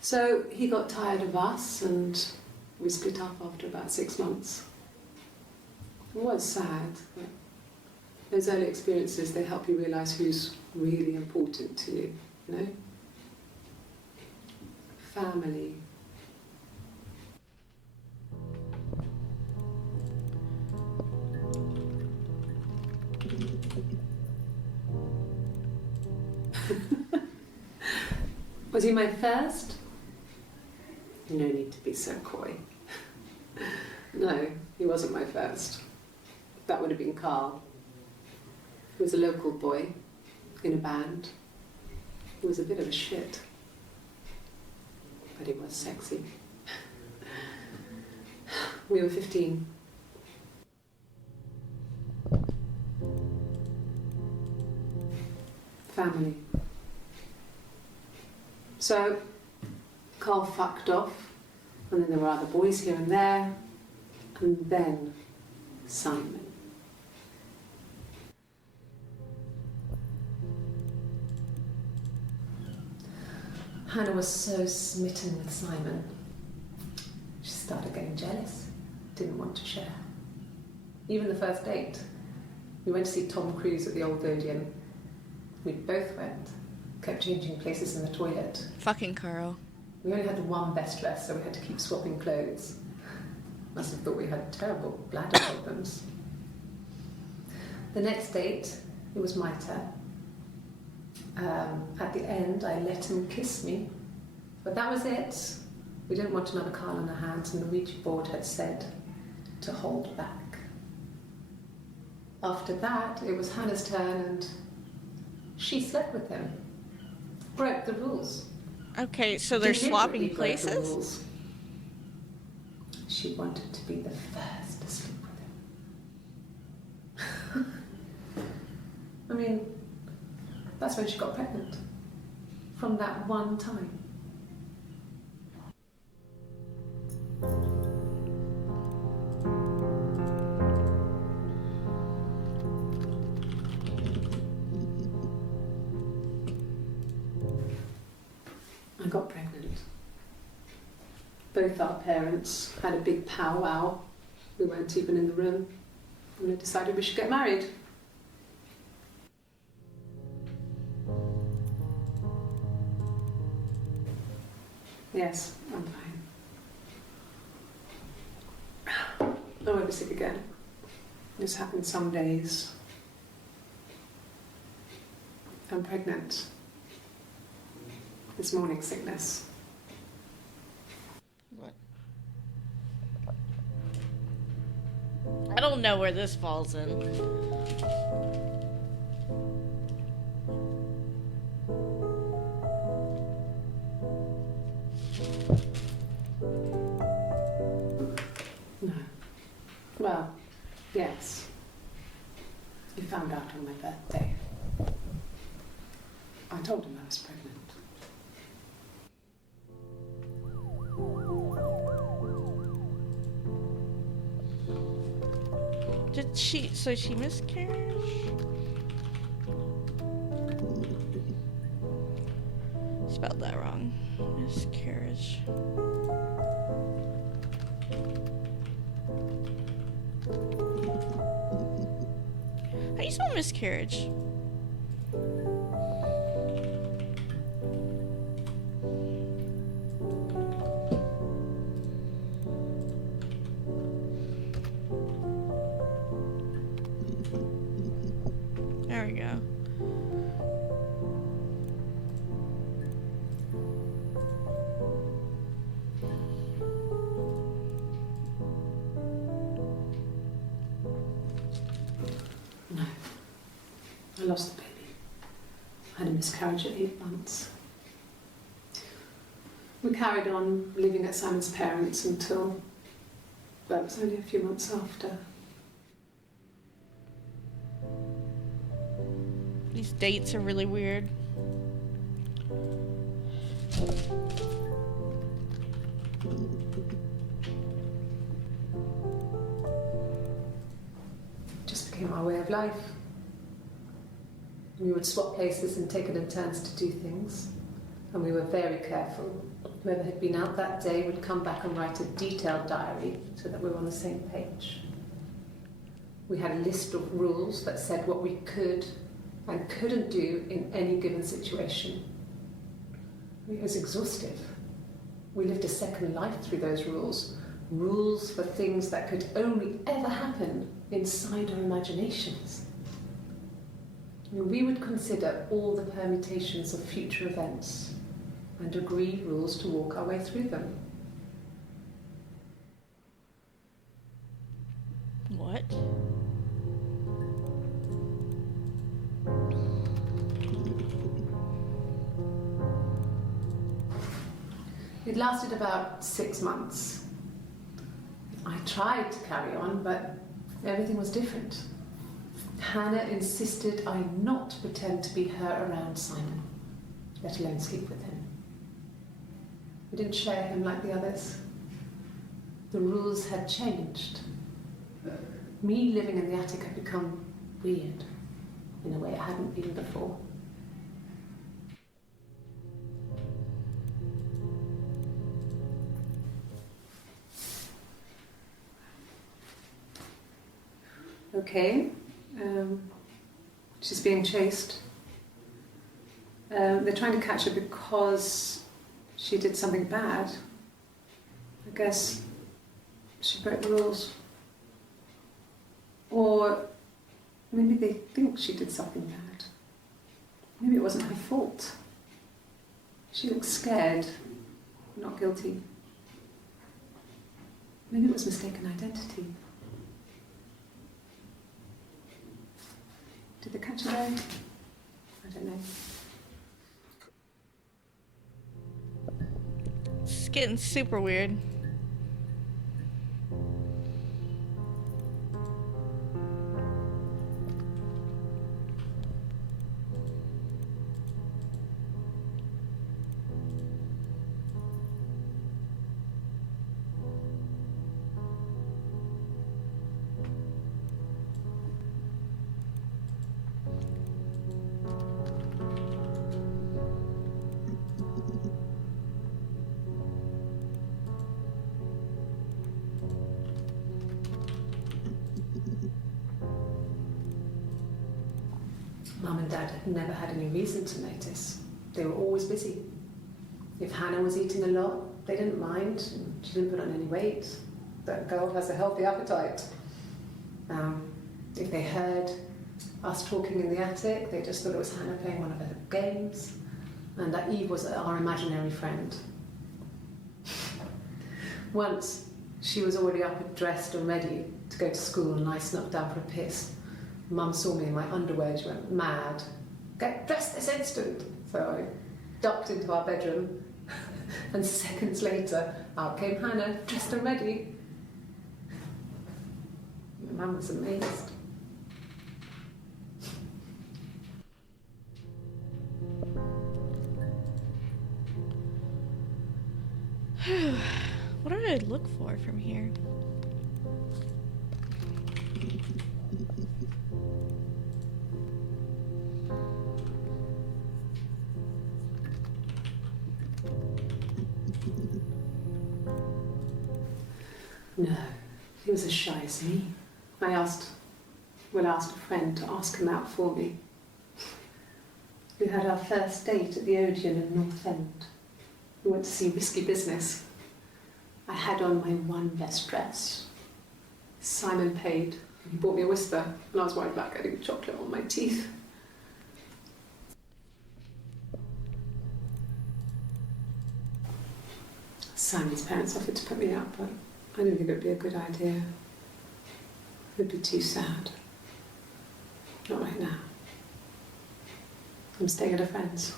So he got tired of us and we split up after about 6 months. It was sad, but those early experiences, they help you realise who's really important to you, you know? Family. Was he my first? No need to be so coy. No, he wasn't my first. That would have been Carl. He was a local boy in a band. He was a bit of a shit. But he was sexy. We were 15. Family. So, Carl fucked off, and then there were other boys here and there, and then Simon. Hannah was so smitten with Simon. She started getting jealous, didn't want to share. Even the first date. We went to see Tom Cruise at the Old Odeon. We both went, kept changing places in the toilet. Fucking Carl. We only had one best dress, so we had to keep swapping clothes. Must have thought we had terrible bladder problems. The next date, it was my turn. At the end, I let him kiss me. But that was it. We didn't want another Carl on our hands, and the Ouija board had said to hold back. After that, it was Hannah's turn, and she slept with him. Broke the rules. Okay, so they're swapping places? The rules. She wanted to be the first to sleep with him. I mean, that's when she got pregnant. From that one time. I got pregnant. Both our parents had a big powwow. We weren't even in the room. And we decided we should get married. Yes, I'm fine. I won't be sick again. This happens some days. I'm pregnant. This morning sickness. What? I don't know where this falls in. No. Well, yes. found out on my birthday. I told him I was pregnant. So she miscarried? Spelled that wrong. Miscarriage. How do you spell miscarriage? There we go. No. I lost the baby. I had a miscarriage at 8 months. We carried on living at Simon's parents until, well, it was only a few months after. These dates are really weird. Just became our way of life. We would swap places and take it in turns to do things, and we were very careful. Whoever had been out that day would come back and write a detailed diary so that we were on the same page. We had a list of rules that said what we could and couldn't do in any given situation. It was exhaustive. We lived a second life through those rules. Rules for things that could only ever happen inside our imaginations. We would consider all the permutations of future events and agree rules to walk our way through them. What? It lasted about 6 months. I tried to carry on, but everything was different. Hannah insisted I not pretend to be her around Simon, let alone sleep with him. We didn't share him like the others. The rules had changed. Me living in the attic had become weird in a way it hadn't been before. Okay, she's being chased. They're trying to catch her because she did something bad. I guess she broke the rules. Or maybe they think she did something bad. Maybe it wasn't her fault. She looks scared, not guilty. Maybe it was mistaken identity. Did they catch her there? I don't know. It's getting super weird. Mum and Dad had never had any reason to notice. They were always busy. If Hannah was eating a lot, they didn't mind. She didn't put on any weight. That girl has a healthy appetite. If they heard us talking in the attic, they just thought it was Hannah playing one of her games, and that Eve was our imaginary friend. Once, she was already up and dressed and ready to go to school, and I snuck down for a piss. Mum saw me in my underwear, she went mad. Get dressed this instant! So I ducked into our bedroom, and seconds later, out came Hannah, dressed and ready. Mum was amazed. What do I look for from here? No, he was as shy as me. I asked a friend to ask him out for me. We had our first date at the Odeon in North End. We went to see Risky Business. I had on my one best dress. Simon paid. He bought me a Whisper, and I was right back getting chocolate on my teeth. Simon's parents offered to put me up, but I didn't think it would be a good idea. It would be too sad. Not right now. I'm staying at a friend's.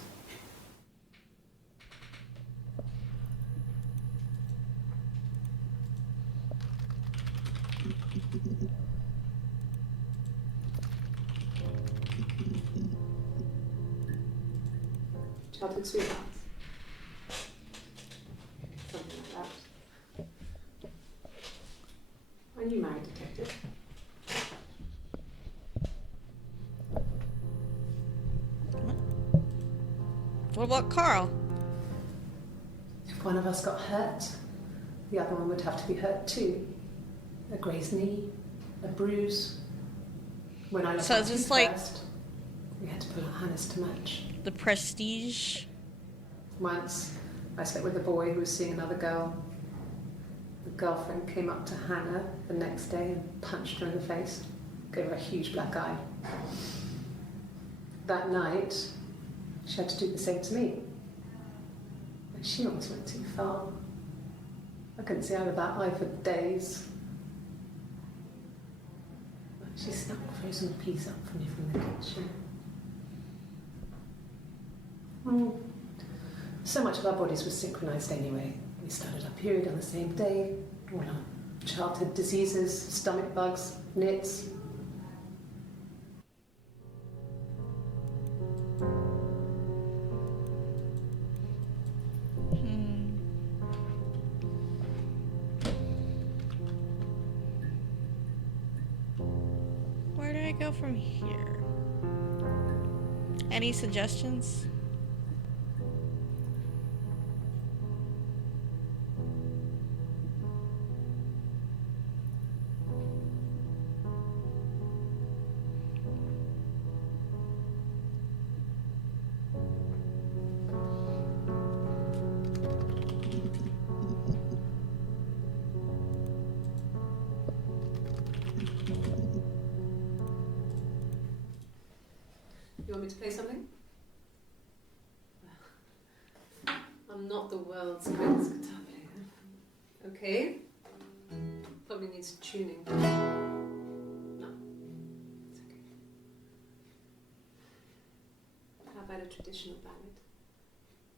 Childhood sweethearts. Something like that. Are you married, detective? What about Carl? If one of us got hurt, the other one would have to be hurt too. A grazed knee, a bruise. When I lost So my it's just tooth like- first, we had to pull out harness to match. The Prestige? Once, I slept with a boy who was seeing another girl. The girlfriend came up to Hannah the next day and punched her in the face, gave her a huge black eye. That night, she had to do the same to me. But she almost went too far. I couldn't see out of that eye for days. But she snapped a frozen piece up for me from the kitchen. So much of our bodies was synchronized anyway. We started our period on the same day. All our childhood diseases, stomach bugs, nits. Where do I go from here? Any suggestions? You want me to play something? I'm not the world's greatest guitar player. Okay? Probably needs tuning. No. It's okay. How about a traditional ballad?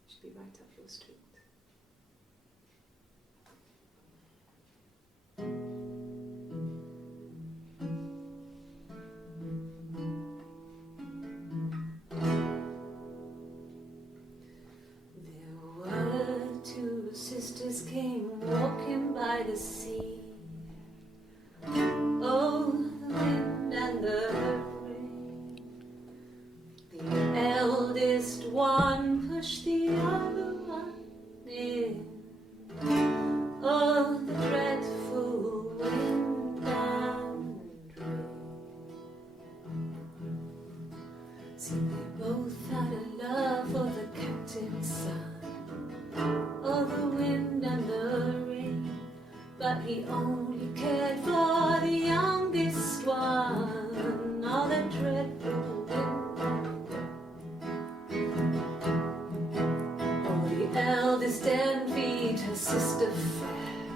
Should be right up your street. Sisters came walking by the sea. Oh, the wind and the rain. The eldest one pushed the other one in. Oh, the dreadful wind and rain. See, they both had a love for the captain's son. Oh, the wind and the rain, but he only cared for the youngest one. Oh, the dreadful wind. Oh, the eldest envied her sister fair.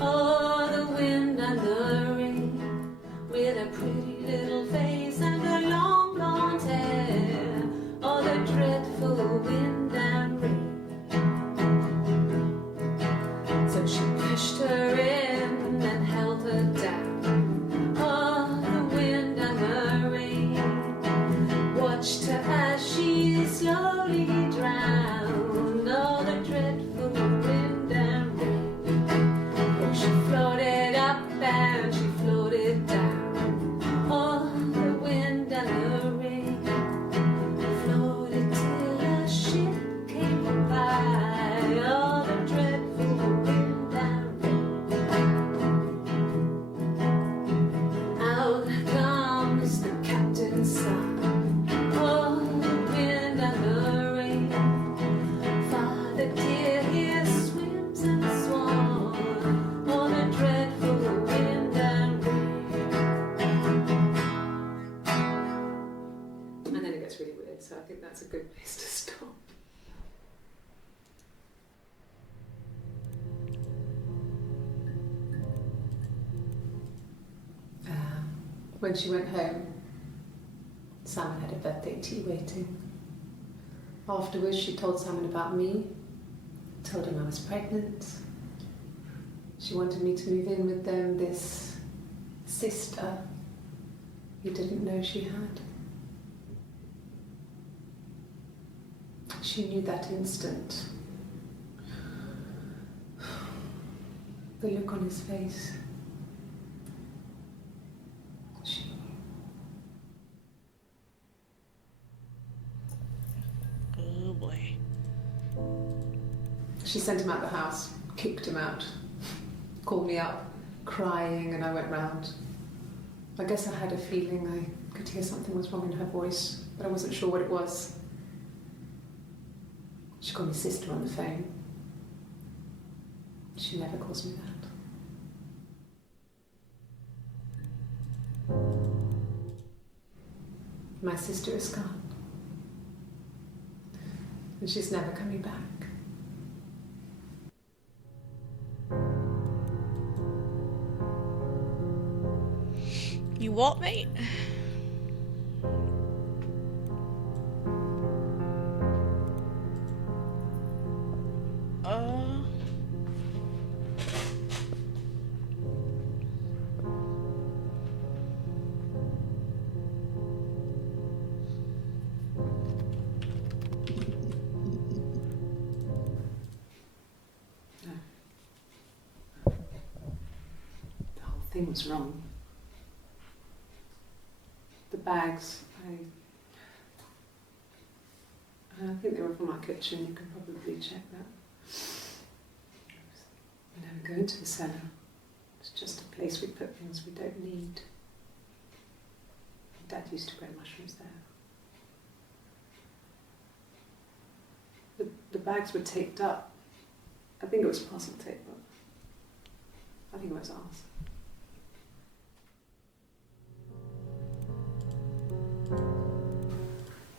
Oh, the wind and the rain, with a pretty little face and her long blonde hair. Oh, the dreadful wind and rain. So she pushed her in and held her down. Oh, the wind and the rain watched her as she slowly drowned. Oh, the dreadful wind and When she went home, Simon had a birthday tea waiting. Afterwards, she told Simon about me, told him I was pregnant. She wanted me to move in with them, this sister he didn't know she had. She knew that instant. The look on his face. She knew. Oh boy. She sent him out the house, kicked him out, called me up, crying, and I went round. I guess I had a feeling I could hear something was wrong in her voice, but I wasn't sure what it was. She called me sister on the phone. She never calls me that. My sister is gone. And she's never coming back. You what, mate? The whole thing was wrong. The bags, I think they were from our kitchen, you can probably check that. We never go into the cellar. It's just a place we put things we don't need. Dad used to grow mushrooms there. The bags were taped up. I think it was parcel tape, but I think it was ours.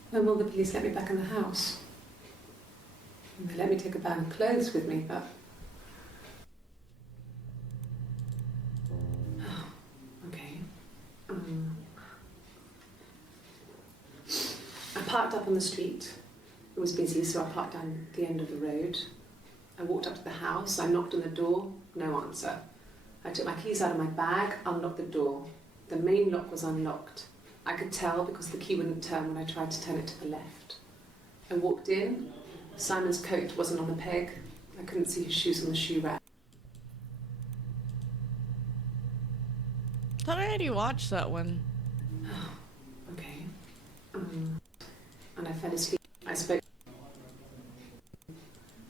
When will the police let me back in the house? And they let me take a bag of clothes with me, but... Oh, okay. I parked up on the street. It was busy, so I parked down the end of the road. I walked up to the house, I knocked on the door, no answer. I took my keys out of my bag, unlocked the door. The main lock was unlocked. I could tell because the key wouldn't turn when I tried to turn it to the left. I walked in. Simon's coat wasn't on the peg. I couldn't see his shoes on the shoe rack. Thought I already watched that one. Okay. And I fell asleep.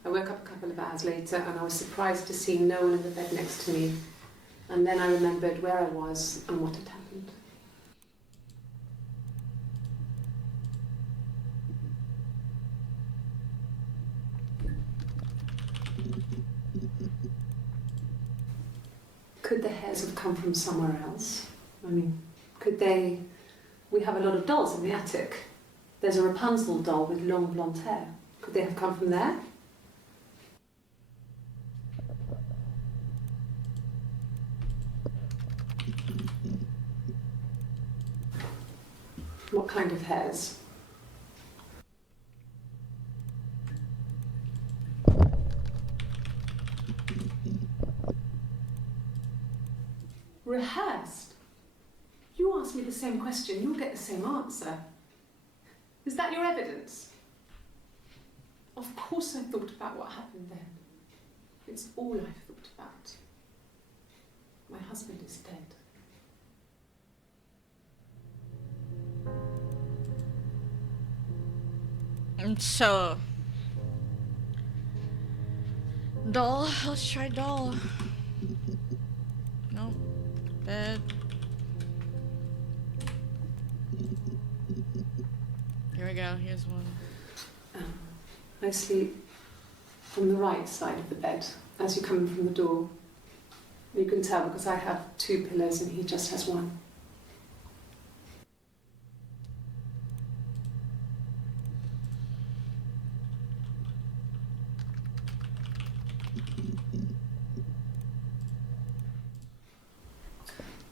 I woke up a couple of hours later and I was surprised to see no one in the bed next to me. And then I remembered where I was and what had happened. Could the hairs have come from somewhere else? I mean, could they... We have a lot of dolls in the attic. There's a Rapunzel doll with long blonde hair. Could they have come from there? What kind of hairs? Rehearsed? You ask me the same question, you'll get the same answer. Is that your evidence? Of course I thought about what happened then. It's all I've thought about. My husband is dead. And so... Doll? Let's try doll. No. Bed. Here we go, here's one. I sleep on the right side of the bed, as you come in from the door. You can tell because I have two pillows and he just has one.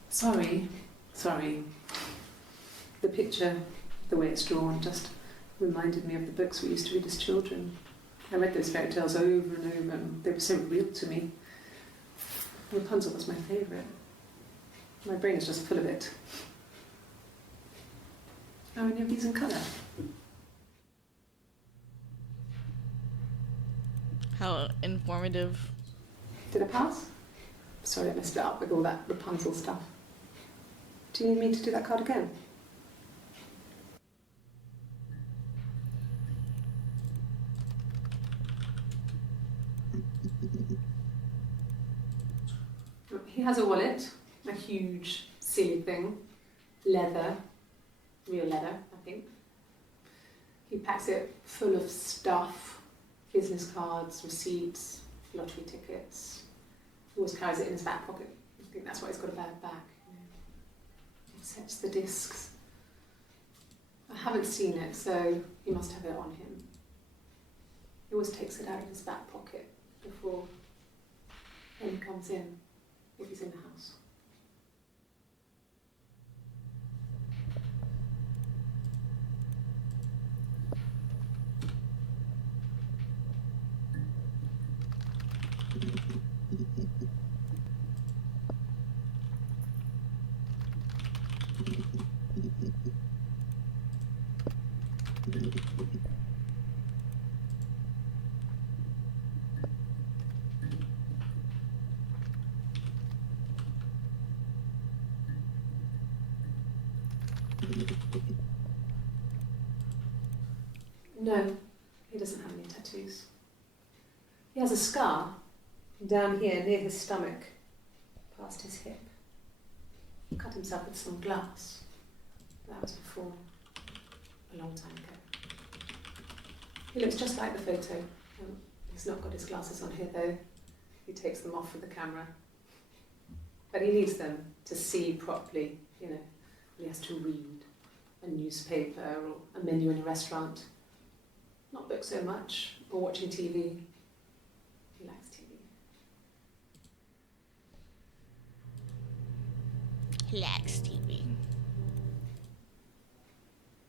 Sorry, Sorry. The picture, the way it's drawn, just reminded me of the books we used to read as children. I read those fairy tales over and over, and they were so real to me. Rapunzel was my favourite. My brain is just full of it. Are any of these in colour? How informative. Did I pass? Sorry, I messed it up with all that Rapunzel stuff. Do you need me to do that card again? He has a wallet, a huge, silly thing, leather, real leather, I think. He packs it full of stuff, business cards, receipts, lottery tickets. He always carries it in his back pocket. I think that's why he's got a bag back. He sets the discs. I haven't seen it, so he must have it on him. He always takes it out of his back pocket before he comes in, if he's in the house. No, he doesn't have any tattoos. He has a scar down here near his stomach, past his hip. He cut himself with some glass. That was before, a long time ago. He looks just like the photo. He's not got his glasses on here though. He takes them off for the camera. But he needs them to see properly, you know. He has to read a newspaper or a menu in a restaurant. Not book so much, or watching TV. He likes TV. He likes TV.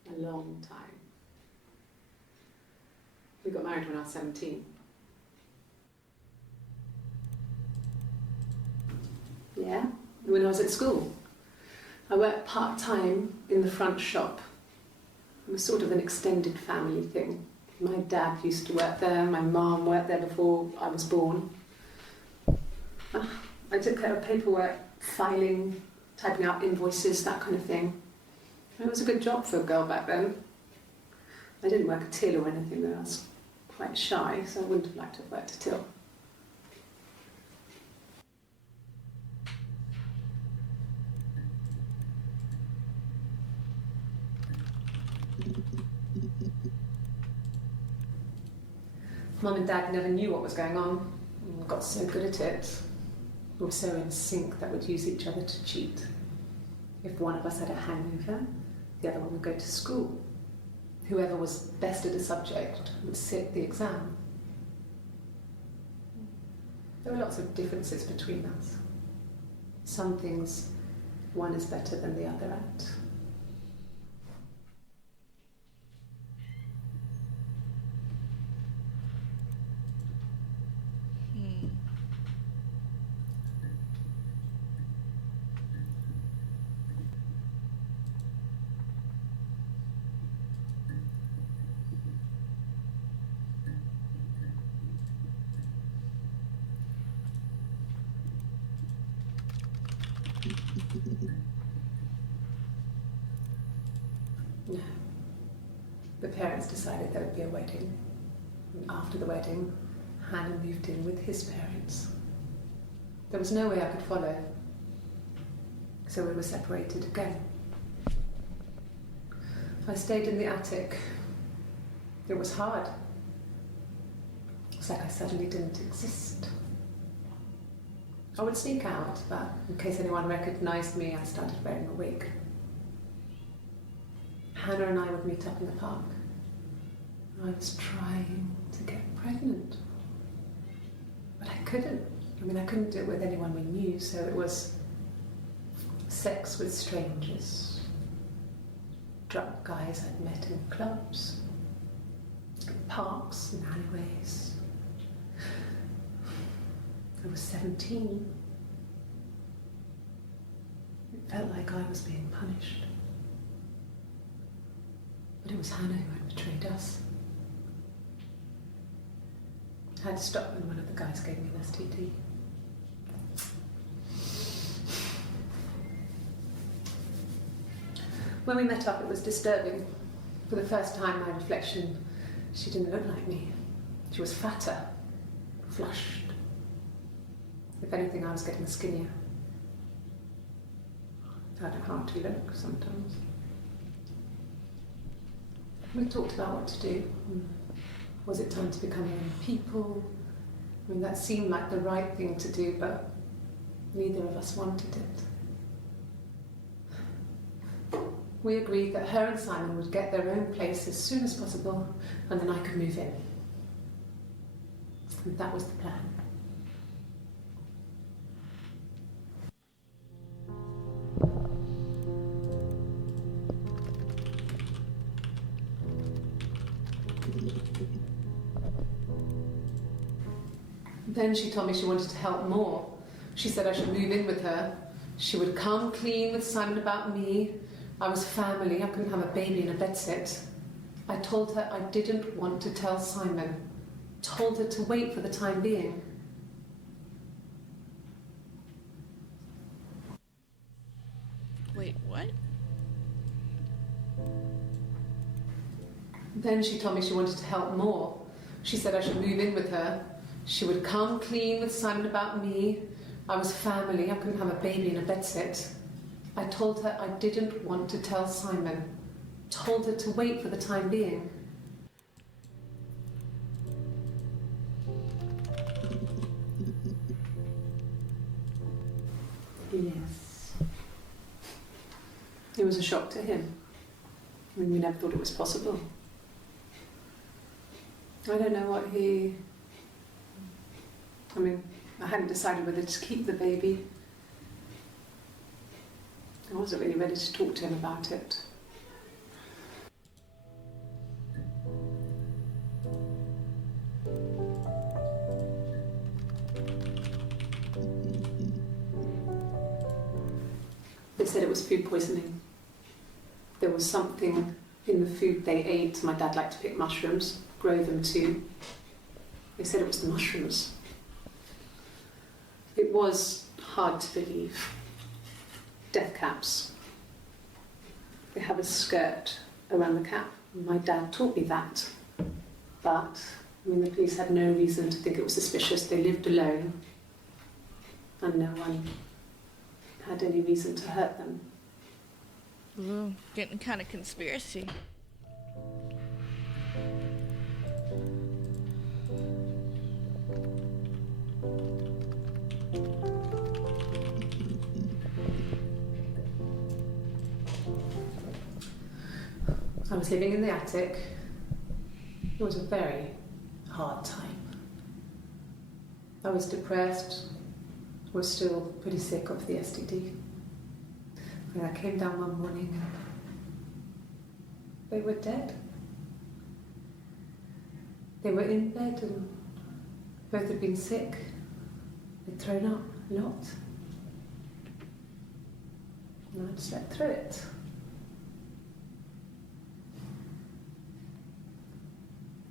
A long time. We got married when I was 17. Yeah, when I was at school. I worked part-time in the front shop. It was sort of an extended family thing. My dad used to work there, my mum worked there before I was born. I took care of paperwork, filing, typing out invoices, that kind of thing. It was a good job for a girl back then. I didn't work a till or anything though. I was quite shy, so I wouldn't have liked to have worked a till. Mum and Dad never knew what was going on and got so good at it. We were so in sync that we'd use each other to cheat. If one of us had a hangover, the other one would go to school. Whoever was best at a subject would sit the exam. There were lots of differences between us. Some things one is better than the other at. No. The parents decided there would be a wedding. And after the wedding, Hannah moved in with his parents. There was no way I could follow, so we were separated again. I stayed in the attic. It was hard. It's like I suddenly didn't exist. I would sneak out, but in case anyone recognised me, I started wearing a wig. Hannah and I would meet up in the park. I was trying to get pregnant, but I couldn't. I mean, I couldn't do it with anyone we knew, so it was sex with strangers, drunk guys I'd met in clubs, parks and alleyways. I was 17. It felt like I was being punished. But it was Hannah who had betrayed us. I had to stop when one of the guys gave me an STD. When we met up, it was disturbing. For the first time, my reflection, she didn't look like me. She was fatter, flushed. If anything, I was getting skinnier. I found it hard to look sometimes. We talked about what to do. Was it time to become our own people? I mean, that seemed like the right thing to do, but neither of us wanted it. We agreed that her and Simon would get their own place as soon as possible, and then I could move in. And that was the plan. Then she told me she wanted to help more. She said I should move in with her. She would come clean with Simon about me. I was family. I couldn't have a baby in a bedsit. I told her I didn't want to tell Simon. Told her to wait for the time being. Wait, what? Then she told me she wanted to help more. She said I should move in with her. She would come clean with Simon about me. I was family. I couldn't have a baby in a bedsit. I told her I didn't want to tell Simon. Told her to wait for the time being. Yes. It was a shock to him. I mean, we never thought it was possible. I don't know what he... I mean, I hadn't decided whether to keep the baby. I wasn't really ready to talk to him about it. They said it was food poisoning. There was something in the food they ate. My dad liked to pick mushrooms, grow them too. They said it was the mushrooms. It was hard to believe. Death caps. They have a skirt around the cap. My dad taught me that. But, I mean, the police had no reason to think it was suspicious. They lived alone. And no one had any reason to hurt them. Ooh, getting kind of conspiracy. I was living in the attic. It was a very hard time. I was depressed, was still pretty sick of the STD. And I came down one morning and they were dead. They were in bed and both had been sick. They'd thrown up a lot. And I'd slept through it.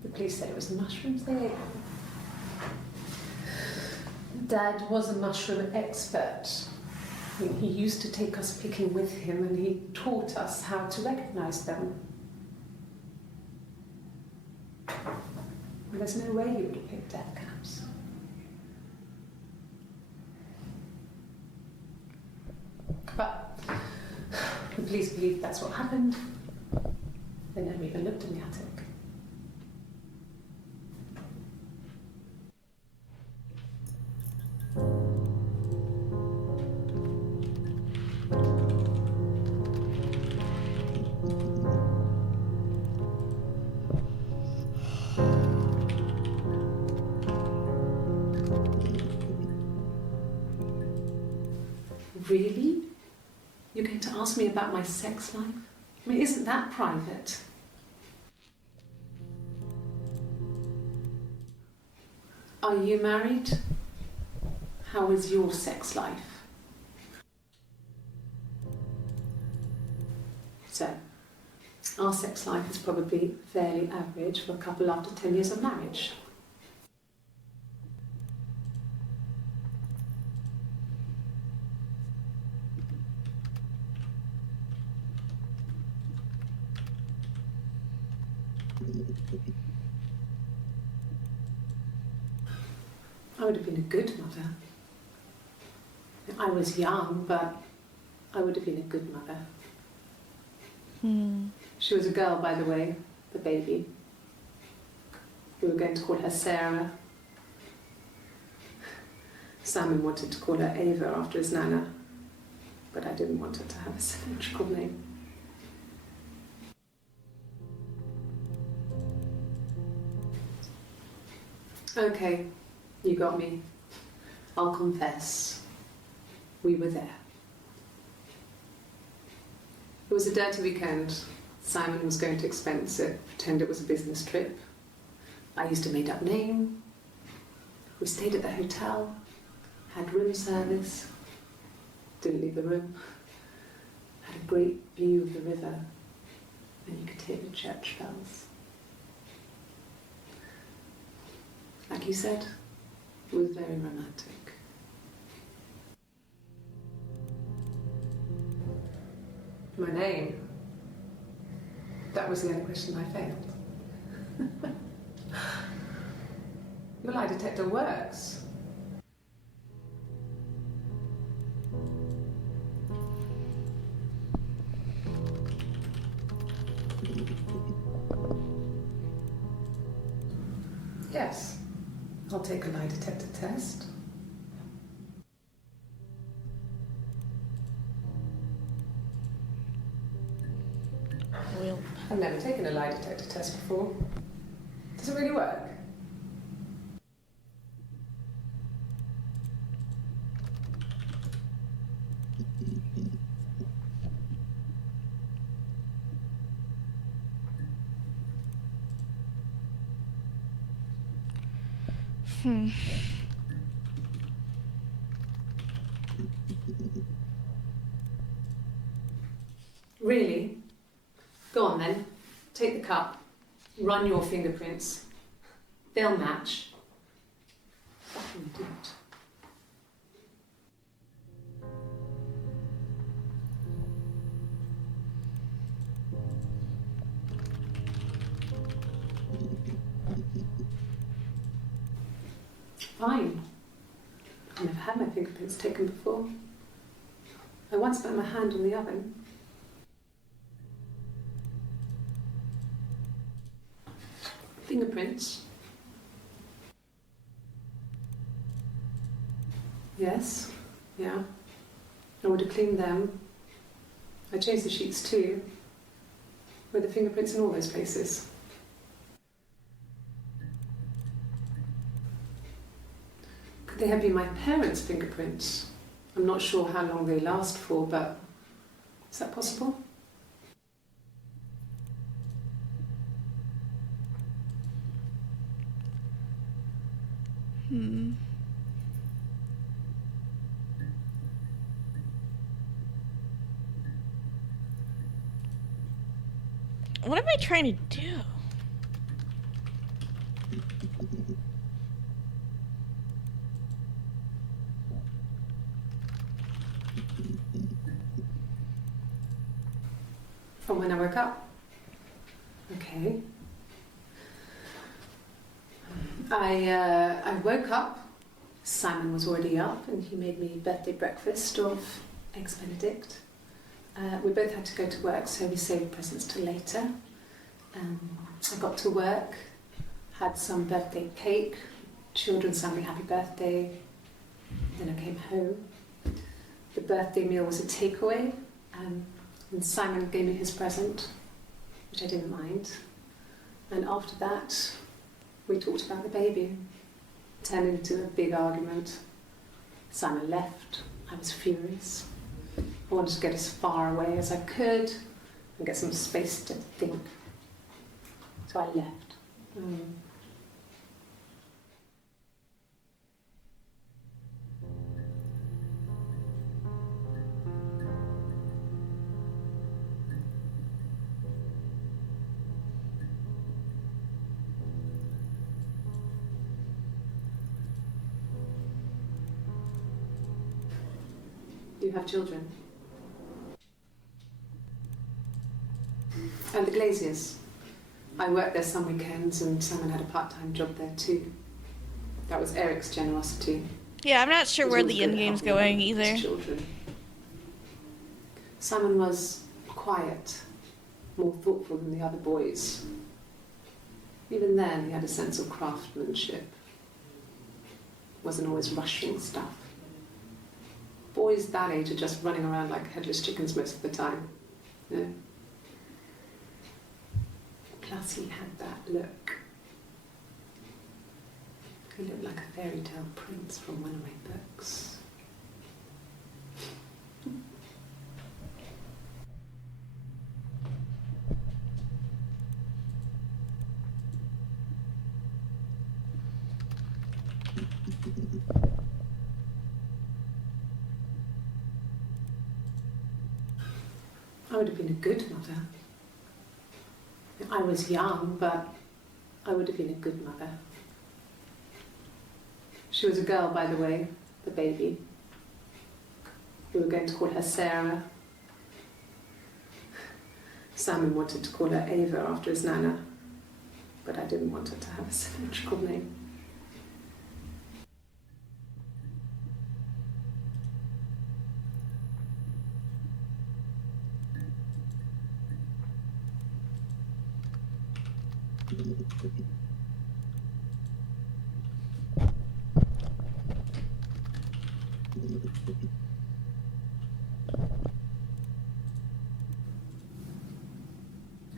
The police said it was the mushrooms they ate. Dad was a mushroom expert. I mean, he used to take us picking with him and he taught us how to recognise them. And there's no way he would have picked death caps. But the police believe that's what happened. They never even looked in the attic. Really? You're going to ask me about my sex life? I mean, isn't that private? Are you married? How is your sex life? So, our sex life is probably fairly average for a couple after 10 years of marriage. I would have been a good mother. I was young, but I would have been a good mother. She was a girl, by the way, the baby. We were going to call her Sarah. Simon wanted to call her Ava after his nana, but I didn't want her to have a symmetrical name. Okay, you got me. I'll confess. We were there. It was a dirty weekend. Simon was going to expense it, pretend it was a business trip. I used a made-up name. We stayed at the hotel, had room service, didn't leave the room, had a great view of the river, and you could hear the church bells. Like you said, it was very romantic. My name? That was the only question I failed. Your lie detector works. Yes, I'll take a lie detector test. Well, I've never taken a lie detector test before. Does it really work? Really? Go on then. Take the cup. Run your fingerprints. They'll match. Fucking do it. Fine. I've never had my fingerprints taken before. I once put my hand on the oven. Fingerprints. Yes, yeah. I would have cleaned them. I changed the sheets too. Were the fingerprints in all those places? Could they have been my parents' fingerprints? I'm not sure how long they last for, but is that possible? What am I trying to do? From when I woke up. Okay. I woke up. Simon was already up, and he made me birthday breakfast of eggs Benedict. We both had to go to work, so we saved presents till later. I got to work, had some birthday cake, children sang me happy birthday. Then I came home. The birthday meal was a takeaway, and Simon gave me his present, which I didn't mind. And after that, we talked about the baby. It turned into a big argument. Simon left. I was furious. I wanted to get as far away as I could and get some space to think. So I left. Do you have children? And the Glaziers. I worked there some weekends and Simon had a part-time job there too. That was Eric's generosity. Yeah, I'm not sure where the end game's going either. Children. Simon was quiet, more thoughtful than the other boys. Even then, he had a sense of craftsmanship. Wasn't always rushing stuff. Boys that age are just running around like headless chickens most of the time. You know? Plus, he had that look. He looked like a fairy tale prince from one of my books. I would have been a good mother. I was young, but I would have been a good mother. She was a girl, by the way, the baby. We were going to call her Sarah. Simon wanted to call her Ava after his nana, but I didn't want her to have a symmetrical name.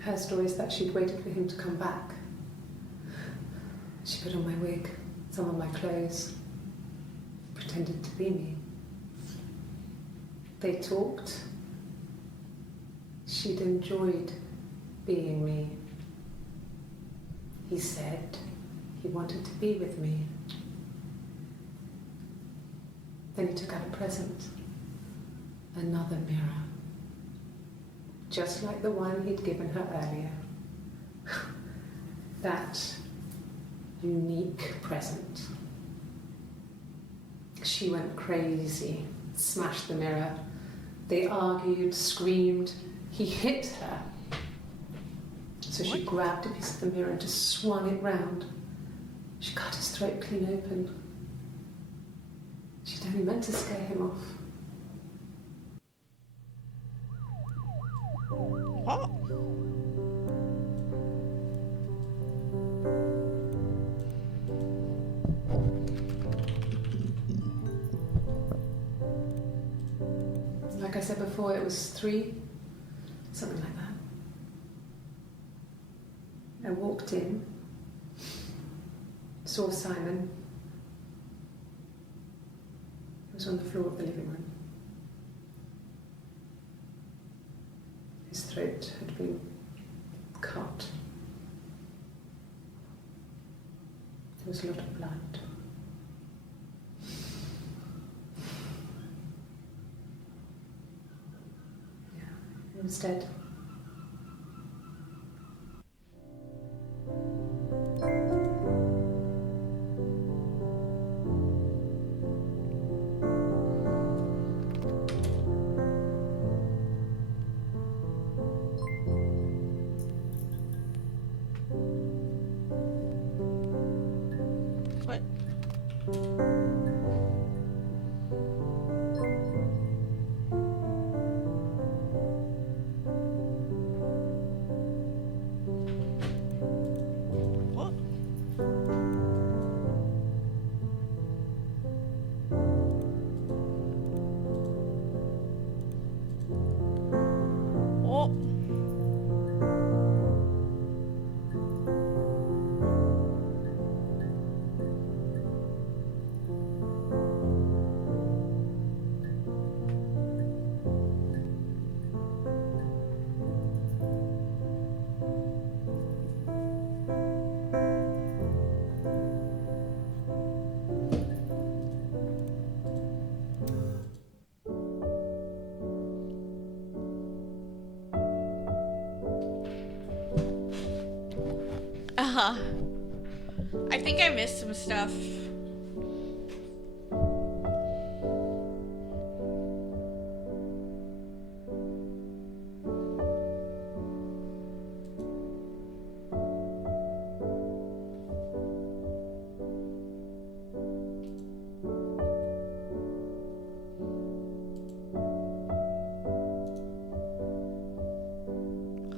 Her story is that she'd waited for him to come back. She put on my wig, some of my clothes, pretended to be me. They talked. She'd enjoyed being me. He said he wanted to be with me. Then he took out a present, another mirror, just like the one he'd given her earlier. That unique present. She went crazy, smashed the mirror. They argued, screamed. He hit her. So she grabbed a piece of the mirror and just swung it round. She cut his throat clean open. She'd only meant to scare him off. Oh. Like I said before, it was 3, something like that. I walked in, saw Simon. He was on the floor of the living room. His throat had been cut. There was a lot of blood. Yeah, he was dead. What? I think I missed some stuff.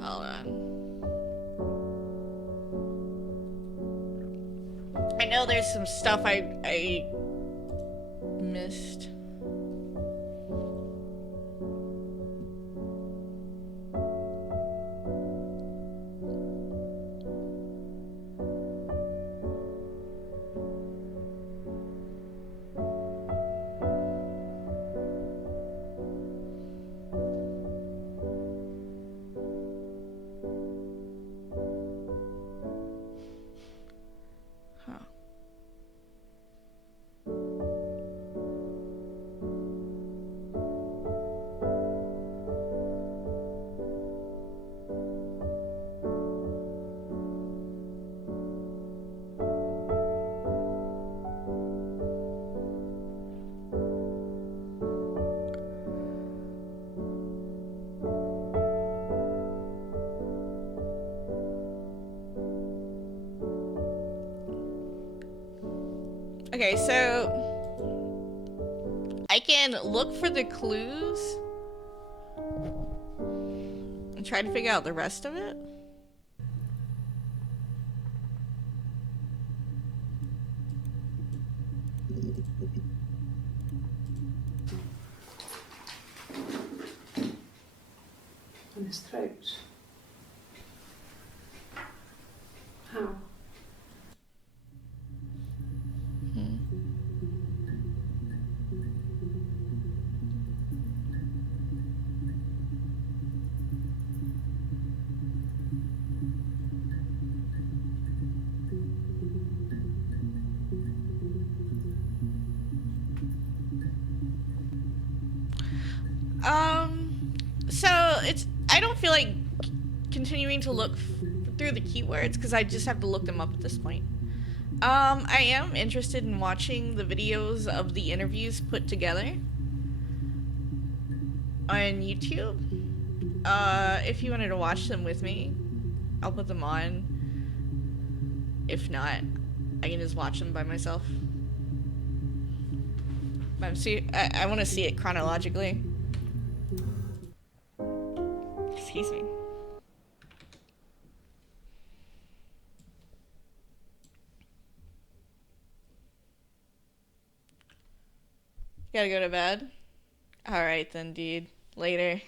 Hold on. I know there's some stuff I missed. Huh. Okay, so I can look for the clues and try to figure out the rest of it. On his throat. How? So I don't feel like continuing to look through the keywords because I just have to look them up at this point. I am interested in watching the videos of the interviews put together on YouTube. If you wanted to watch them with me, I'll put them on. If not, I can just watch them by myself. I want to see it chronologically. Excuse me. Gotta go to bed? Alright then, dude. Later.